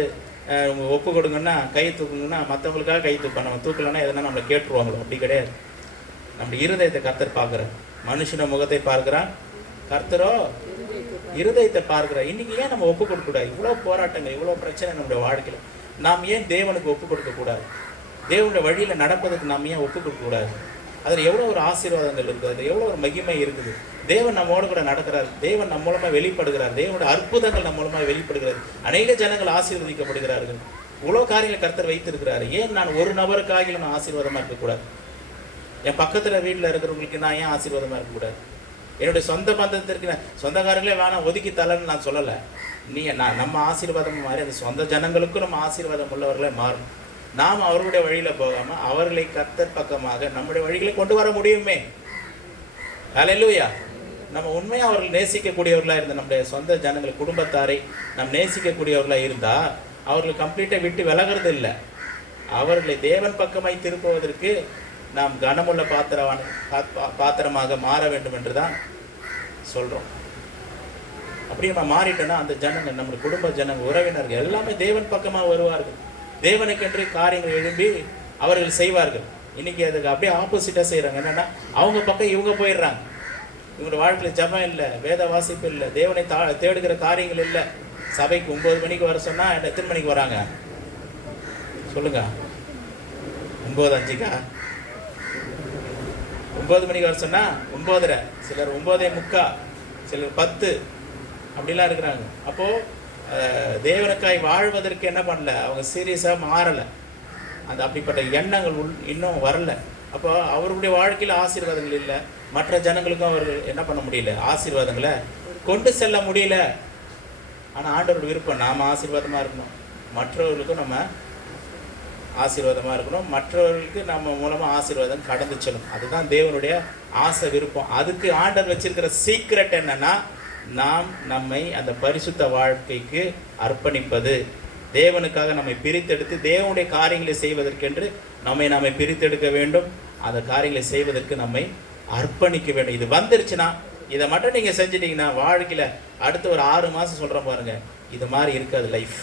ஒப்பு கொடுங்கன்னா, கை தூக்குங்கன்னா மற்றவங்களுக்காக கை தூக்க, நம்ம தூக்கலைன்னா எதனா நம்மளை கேட்டுருவாங்களோ? அப்படி கிடையாது. நம்ம இருதயத்தை கர்த்தர் பார்க்குறார். மனுஷன முகத்தை பார்க்குறான், கர்த்தரோ இருதயத்தை பார்க்குறார். இன்றைக்கி ஏன் நம்ம ஒப்பு கொடுக்கக்கூடாது? இவ்வளோ போராட்டங்கள், இவ்வளோ பிரச்சனை நம்முடைய வாழ்க்கையில், நாம் ஏன் தேவனுக்கு ஒப்பு கொடுக்கக்கூடாது? தேவனுடைய வழியில் நடப்பதற்கு நாம் ஏன் ஒப்பு கொடுக்கக்கூடாது? அதில் எவ்வளோ ஒரு ஆசீர்வாதங்கள் இருக்குது, அதில் எவ்வளோ ஒரு மகிமை இருக்குது. தேவன் நம்மோடு கூட நடக்கிறார், தேவன் நம்ம மூலமாக வெளிப்படுகிறார், தேவனுடைய அற்புதங்கள் நம்ம மூலமாக வெளிப்படுகிறது, அநேக ஜனங்கள் ஆசீர்வதிக்கப்படுகிறார்கள். இவ்வளோ காரியங்களை கர்த்தர் வைத்திருக்கிறாரு. ஏன் நான் ஒரு நபருக்காக நான் ஆசீர்வாதமாக இருக்கக்கூடாது? என் பக்கத்தில் வீட்டில் இருக்கிறவங்களுக்கு நான் ஏன் ஆசீர்வாதமாக இருக்கக்கூடாது? என்னுடைய சொந்த பந்தத்திற்கு சொந்தக்காரங்களே வேணாம் ஒதுக்கி தரலன்னு நான் சொல்லலை. நம்ம ஆசீர்வாதம் மாறி அந்த சொந்த ஜனங்களுக்கும் நம்ம ஆசீர்வாதம் உள்ளவர்களே மாறும். நாம் அவர்களுடைய வழியில் போகாமல் அவர்களை கர்த்தர் பக்கமாக நம்முடைய வழிகளை கொண்டு வர முடியுமே. ஹல்லேலூயா. நம்ம உண்மையாக அவர்கள் நேசிக்கக்கூடியவர்களாக இருந்த நம்முடைய சொந்த ஜனங்கள், குடும்பத்தாரை நாம் நேசிக்கக்கூடியவர்களாக இருந்தால் அவர்கள் கம்ப்ளீட்டாக விட்டு விலகிறது இல்லை. அவர்களை தேவன் பக்கமாய் திருப்புவதற்கு நாம் கனமுள்ள பாத்திரமாக மாற வேண்டும் என்று தான் சொல்கிறோம். அப்படி நம்ம மாறிட்டோன்னா அந்த ஜனங்கள், நம்முடைய குடும்ப ஜனங்கள், உறவினர்கள் எல்லாமே தேவன் பக்கமாக வருவார்கள். தேவனுக்கென்று காரியங்கள் எழும்பி அவர்கள் செய்வார்கள். இன்றைக்கி அதுக்கு அப்படியே ஆப்போசிட்டாக செய்கிறாங்க. என்னென்னா அவங்க பக்கம் இவங்க போயிடுறாங்க. இவங்களோட வாழ்க்கையில் ஜபம் இல்லை, வேத வாசிப்பு இல்லை, தேவனை தேடுகிற காரியங்கள் இல்லை. சபைக்கு 9 மணிக்கு வர சொன்னால் எத்தனை மணிக்கு வராங்க சொல்லுங்க? 9:05 9 மணிக்கு வர சொன்னால் 9:30, சிலர் 9:45, சிலர் 10 அப்படிலாம் இருக்கிறாங்க. அப்போது தேவனுக்காய் வாழ்வதற்கு என்ன பண்ணல, அவங்க சீரியஸாக மாறலை. அந்த அப்படிப்பட்ட எண்ணங்கள் இன்னும் வரல. அப்போ அவருடைய வாழ்க்கையில் ஆசீர்வாதங்கள் இல்லை, மற்ற ஜனங்களுக்கும் அவர்கள் என்ன பண்ண முடியல, ஆசீர்வாதங்களை கொண்டு செல்ல முடியல. ஆனால் ஆண்டவருடைய விருப்பம் நாம் ஆசீர்வாதமாக இருக்கணும், மற்றவர்களுக்கும் நம்ம ஆசீர்வாதமாக இருக்கணும், மற்றவர்களுக்கு நம்ம மூலமாக ஆசீர்வாதம் கடந்து செல்லும். அதுதான் தேவனுடைய ஆசை, விருப்பம். அதுக்கு ஆண்டவர் வச்சிருக்கிற சீக்ரெட் என்னன்னா, நாம் நம்மை அந்த பரிசுத்த வாழ்க்கைக்கு அர்ப்பணிப்பது, தேவனுக்காக நம்மை பிரித்தெடுத்து தேவனுடைய காரியங்களை செய்வதற்கென்று நம்மை பிரித்தெடுக்க வேண்டும். அந்த காரியங்களை செய்வதற்கு நம்மை அர்ப்பணிக்க வேண்டும். இது வந்துருச்சுன்னா, இதை மட்டும் நீங்கள் செஞ்சிட்டிங்கன்னா வாழ்க்கையில் அடுத்த ஒரு 6 மாதம் சொல்கிறேன் பாருங்கள், இது மாதிரி இருக்காது லைஃப்.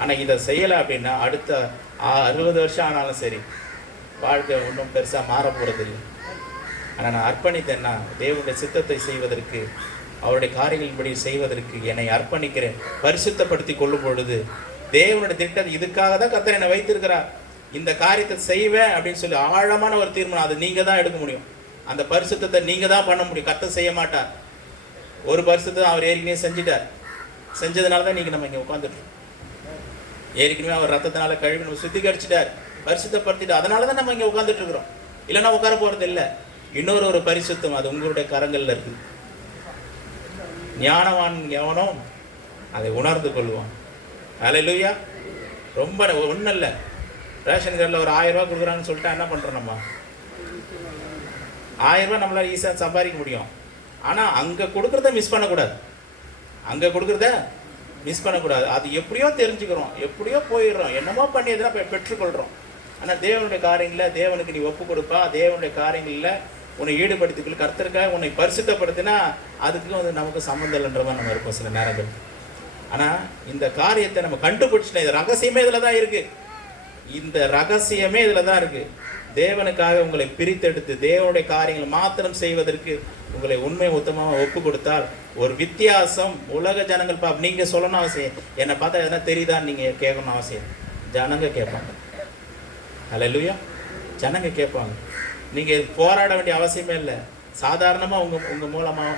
ஆனால் இதை செய்யலை அப்படின்னா அடுத்த 60 வருஷம் ஆனாலும் சரி வாழ்க்கை ஒன்றும் பெருசாக மாற போகிறது இல்லை. ஆனால் நான் அர்ப்பணித்தேன்னா தேவனுடைய சித்தத்தை செய்வதற்கு, அவருடைய காரியங்களின்படி செய்வதற்கு என்னை அர்ப்பணிக்கிறேன், பரிசுத்தப்படுத்தி கொள்ளும் பொழுது தேவனுடைய திட்டத்தை, இதுக்காக தான் கர்த்தர் என்னை வைத்திருக்கிறார், இந்த காரியத்தை செய்வேன் அப்படின்னு சொல்லி ஆழமான ஒரு தீர்மானம் அது நீங்கள் தான் எடுக்க முடியும். அந்த பரிசுத்தத்தை நீங்கள் தான் பண்ண முடியும், கர்த்தர் செய்ய மாட்டார். ஒரு பரிசுத்தத்தை அவர் ஏற்கனவே செஞ்சிட்டார், செஞ்சதுனால தான் நீங்கள் நம்ம இங்கே உட்காந்துட்டு, ஏற்கனவே அவர் ரத்தத்தினால கழுவி நம்ம சுத்திகரிச்சிட்டார், பரிசுத்தப்படுத்திட்டார். அதனால தான் நம்ம இங்கே உட்காந்துட்டு இருக்கிறோம். இல்லைன்னா உட்கார போகிறது இல்லை. இன்னொரு பரிசுத்தம் அது உங்களுடைய கரங்களில் இருக்குது. ஞானவான் எவனோ அதை உணர்ந்து கொள்வான். அல்லேலூயா. ரொம்ப ஒன்றும் இல்லை, ரேஷன் கார்டில் ஒரு 1000 ரூபா கொடுக்குறாங்கன்னு சொல்லிட்டா என்ன பண்ணுறோம், நம்ம 1000 ரூபா நம்மளால் ஈஸியாக சம்பாதிக்க முடியும். ஆனால் அங்கே கொடுக்குறத மிஸ் பண்ணக்கூடாது, அங்கே கொடுக்குறத மிஸ் பண்ணக்கூடாது. அது எப்படியோ தெரிஞ்சுக்கிறோம், எப்படியோ போயிடுறோம், என்னமோ பண்ணி எதுனா பெற்றுக்கொள்கிறோம். ஆனால் தேவனுடைய காரியங்களில் தேவனுக்கு நீ ஒப்பு கொடுப்பா, தேவனுடைய காரியங்களில் உன்னை ஈடுபடுத்திக்கொள்ள, கர்த்தருக்காக உன்னை பரிசுத்தப்படுத்தினா அதுக்கு வந்து நமக்கு சம்மந்தம் இல்லைன்ற மாதிரி நம்ம இருப்போம் சில நேரங்கள். ஆனால் இந்த காரியத்தை நம்ம கண்டுபிடிச்சிட்டோம், இது ரகசியமே இதில் தான் இருக்குது, இந்த ரகசியமே இதில் தான் இருக்குது. தேவனுக்காக உங்களை பிரித்தெடுத்து தேவனுடைய காரியங்களை மாத்திரம் செய்வதற்கு உங்களை உண்மை உத்தமாக ஒப்பு கொடுத்தால் ஒரு வித்தியாசம் உலக ஜனங்கள் நீங்கள் சொல்லணும் அவசியம், என்னை பார்த்தா எதனா தெரியுதான்னு நீங்கள் கேட்கணும் அவசியம். ஜனங்க கேட்பாங்க. அல்லேலூயா. ஜனங்க கேட்பாங்க. நீங்கள் போராட வேண்டிய அவசியமே இல்லை. சாதாரணமாக உங்கள் மூலமாக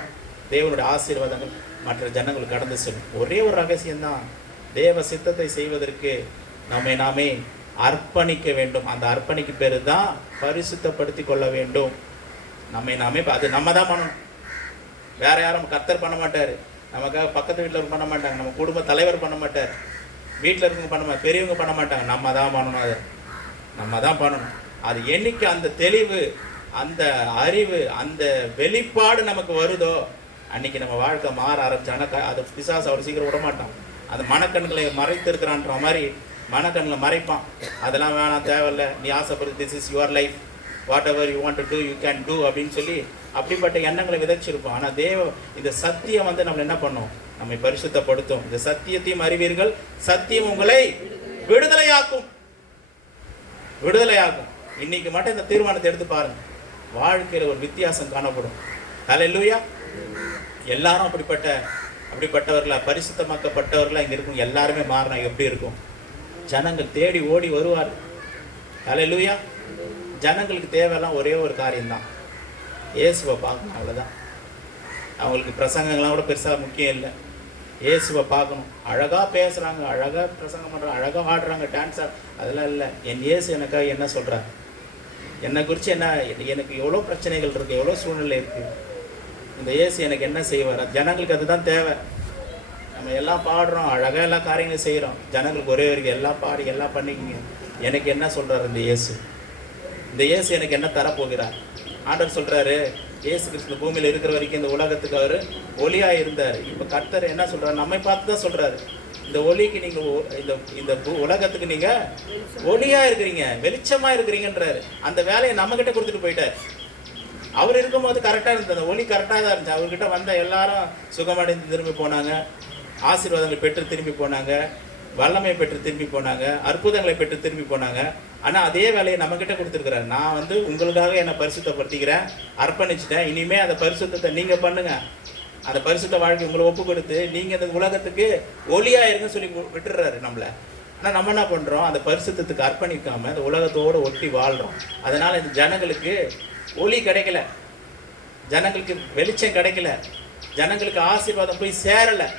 தேவனுடைய ஆசீர்வாதங்கள் மற்ற ஜனங்கள் கடந்து செல்லும். ஒரே ஒரு ரகசியம்தான், தேவ சித்தத்தை செய்வதற்கு நாமே அர்ப்பணிக்க வேண்டும். அந்த அர்ப்பணிக்கு பேர் தான் பரிசுத்தப்படுத்தி கொள்ள வேண்டும். நாமே அது நம்ம தான் பண்ணணும், வேற யாரும் கர்த்தர் பண்ண மாட்டார். நமக்காக பக்கத்து வீட்டில் பண்ண மாட்டாங்க, நம்ம குடும்ப தலைவர் பண்ண மாட்டார், வீட்டில் இருக்கவங்க பண்ண மாட்டாங்க, பெரியவங்க பண்ண மாட்டாங்க. நம்ம தான் பண்ணணும், அதை நம்ம தான் பண்ணணும். அது என்னைக்கு அந்த தெளிவு, அந்த அறிவு, அந்த வெளிப்பாடு நமக்கு வருதோ அன்னைக்கு நம்ம வாழ்க்கை மாற ஆரம்பிச்சாங்கன்னா அது பிசாசு அவர் சீக்கிரம் விட மாட்டான். அந்த மனக்கண்களை மறைத்து இருக்கிறான்ற மாதிரி மனக்கண்ணில் மறைப்பான். அதெல்லாம் வேணாம், தேவையில்லை, நீ ஆசைப்படுறது, this is your life, whatever you want to do you can do அப்படின்னு சொல்லி அப்படிப்பட்ட எண்ணங்களை விதைச்சிருப்போம். ஆனால் இந்த சத்தியம் வந்து நம்மளை என்ன பண்ணும், நம்மை பரிசுத்தப்படுத்தும். இந்த சத்தியத்தையும் அறிவீர்கள், சத்தியம் உங்களை விடுதலையாக்கும். இன்னைக்கு மட்டும் இந்த தீர்மானத்தை எடுத்து பாருங்க, வாழ்க்கையில் ஒரு வித்தியாசம் காணப்படும். அல்லேலூயா. எல்லாரும் அப்படிப்பட்டவர்களா, பரிசுத்தமாக்கப்பட்டவர்களா இங்கே இருக்கும். எல்லாருமே மாறினா எப்படி இருக்கும்? ஜனங்கள் தேடி ஓடி வருவார். அல்லேலூயா. ஜனங்களுக்கு தேவையெல்லாம் ஒரே ஒரு காரியம்தான், இயேசுவை பார்க்கணும், அவ்வளோதான். அவங்களுக்கு பிரசங்கங்கள்லாம் கூட பெருசாக முக்கியம் இல்லை, இயேசுவை பார்க்கணும். அழகாக பேசுகிறாங்க, அழகாக பிரசங்கம் பண்ணுறாங்க, அழகாக ஆடுறாங்க, டான்ஸ் அதெல்லாம் இல்லை. என் இயேசு எனக்காக என்ன சொல்கிறார், என்னை குறித்து என்ன, எனக்கு எவ்வளோ பிரச்சனைகள் இருக்குது, எவ்வளோ சூழ்நிலை இருக்குது, இந்த இயேசு எனக்கு என்ன செய்வார்? ஜனங்களுக்கு அதுதான் தேவை. நம்ம எல்லாம் பாடுறோம், அழகாக எல்லா காரியங்களும் செய்கிறோம், ஜனங்களுக்கு ஒரே வரைக்கும் எல்லாம் பாடி எல்லாம் பண்ணிக்கிங்க, எனக்கு என்ன சொல்கிறார் இந்த இயேசு? இந்த இயேசு எனக்கு என்ன தரப்போகிறார்? ஆண்டவர் சொல்கிறாரு, இயேசு கிறிஸ்து பூமியில் இருக்கிற வரைக்கும் இந்த உலகத்துக்கு அவர் ஒளியாக இருந்தார். இப்போ கர்த்தர் என்ன சொல்கிறார், நம்மை பார்த்து தான் சொல்கிறாரு, இந்த ஒளிக்கு நீங்கள் இந்த உலகத்துக்கு நீங்கள் ஒளியாக இருக்கிறீங்க, வெளிச்சமாக இருக்கிறீங்கன்றாரு. அந்த வேலையை நம்மக்கிட்ட கொடுத்துட்டு போயிட்டார். அவர் இருக்கும்போது கரெக்டாக இருந்தது, அந்த ஒளி கரெக்டாக தான் இருந்துச்சு. அவர்கிட்ட வந்த எல்லாரும் சுகமடைந்து திரும்பி போனாங்க, ஆசீர்வாதங்களை பெற்று திரும்பி போனாங்க, வல்லமை பெற்று திரும்பி போனாங்க, அற்புதங்களை பெற்று திரும்பி போனாங்க. ஆனால் அதே வேலையை நம்மக்கிட்ட கொடுத்துருக்குறாரு. நான் வந்து உங்களுக்காக என்னை பரிசுத்தப்படுத்திக்கிறேன், அர்ப்பணிச்சிட்டேன், இனிமேல் அந்த பரிசுத்தத்தை நீங்கள் பண்ணுங்கள். அந்த பரிசுத்த வாழ்க்கை உங்களை ஒப்பு கொடுத்து நீங்கள் இந்த உலகத்துக்கு ஒளியாக இருங்கன்னு சொல்லி விட்டுடுறாரு நம்மளை. ஆனால் நம்ம என்ன பண்ணுறோம், அந்த பரிசுத்தத்துக்கு அர்ப்பணிக்காமல் அந்த உலகத்தோடு ஒட்டி வாழ்கிறோம். அதனால் இந்த ஜனங்களுக்கு ஒளி கிடைக்கல, ஜனங்களுக்கு வெளிச்சம் கிடைக்கல, ஜனங்களுக்கு ஆசீர்வாதம் போய் சேரலை.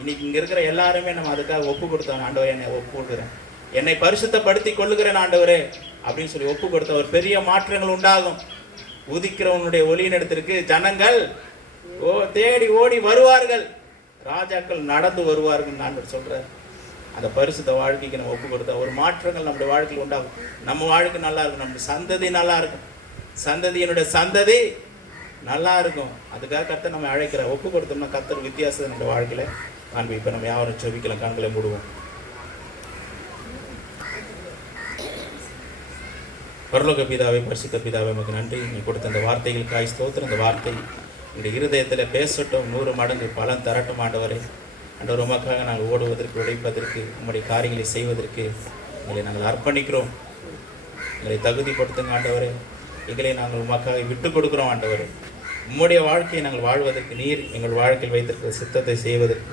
இன்னைக்கு இங்கே இருக்கிற எல்லாருமே நம்ம அதுக்காக ஒப்பு கொடுத்தோம். ஆண்டவரே என்னை ஒப்பு கொடுக்குறேன், என்னை பரிசுத்தப்படுத்தி கொள்ளுகிறேன் ஆண்டவரே அப்படின்னு சொல்லி ஒப்பு கொடுத்த ஒரு பெரிய மாற்றங்கள் உண்டாகும். உதிக்கிறவனுடைய ஒளியின் இடத்திற்கு ஜனங்கள் தேடி ஓடி வருவார்கள், ராஜாக்கள் நடந்து வருவார்கள் ஆண்டவர் சொல்றார். அந்த பரிசுத்த வாழ்க்கைக்கு நம்ம ஒப்பு கொடுத்தா ஒரு மாற்றங்கள் நம்முடைய வாழ்க்கையில் உண்டாகும். நம்ம வாழ்க்கை நல்லா இருக்கும், நம்முடைய சந்ததி நல்லா இருக்கும், சந்ததியினுடைய சந்ததி நல்லா இருக்கும். அதுக்காக கர்த்தர் நம்ம அழைக்கிற ஒப்பு கொடுத்தோம்னா கர்த்தர் வித்தியாசத்தை நம்ம வாழ்க்கையில் காண்பிப்போம். நம்ம யாரும் செவிக்கலாம், கண்களை மூடுவோம். பரலோக பிதாவே, பரிசுத்த பிதாவே, நமக்கு நன்றி. நீங்கள் கொடுத்த அந்த வார்த்தைகளுக்காய் ஸ்தோத்திரம். அந்த வார்த்தை எங்களுடைய இருதயத்தில் பேசட்டும், 100 மடங்கு பலன் தரட்டும். ஆண்டவரே, ஆண்டவர் உமக்காக நாங்கள் ஓடுவதற்கு, உழைப்பதற்கு, உங்களுடைய காரியங்களை செய்வதற்கு எங்களை நாங்கள் அர்ப்பணிக்கிறோம். எங்களை தகுதிப்படுத்துங்க ஆண்டவரே. எங்களை நாங்கள் உமக்காக விட்டு கொடுக்குறோம் ஆண்டவரே. உம்முடைய வாழ்க்கையை நாங்கள் வாழ்வதற்கு, நீர் எங்கள் வாழ்க்கையில் வைத்திருக்கிற சித்தத்தை செய்வதற்கு,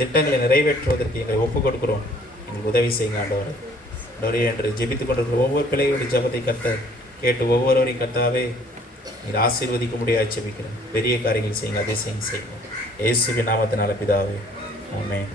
திட்டங்களை நிறைவேற்றுவதற்கு எங்களை ஒப்புக் கொடுக்குறோம். எங்களுக்கு உதவி செய்யுங்க ஆண்டவரே. ஆண்டவரே, என்று ஜெபித்துக் கொண்டிருக்கிற ஒவ்வொரு பிள்ளைகளுடைய ஜெபத்தை கர்த்தர் கேட்டு ஒவ்வொருவரையும் கர்த்தாவே நீர் ஆசீர்வதிக்க முடியாது ஜெபிக்கிறேன். பெரிய காரியங்கள் செய்யுங்க, அதிசயம் செய்யுங்க. இயேசுவின் நாமத்தினால பிதாவே, ஆமென்.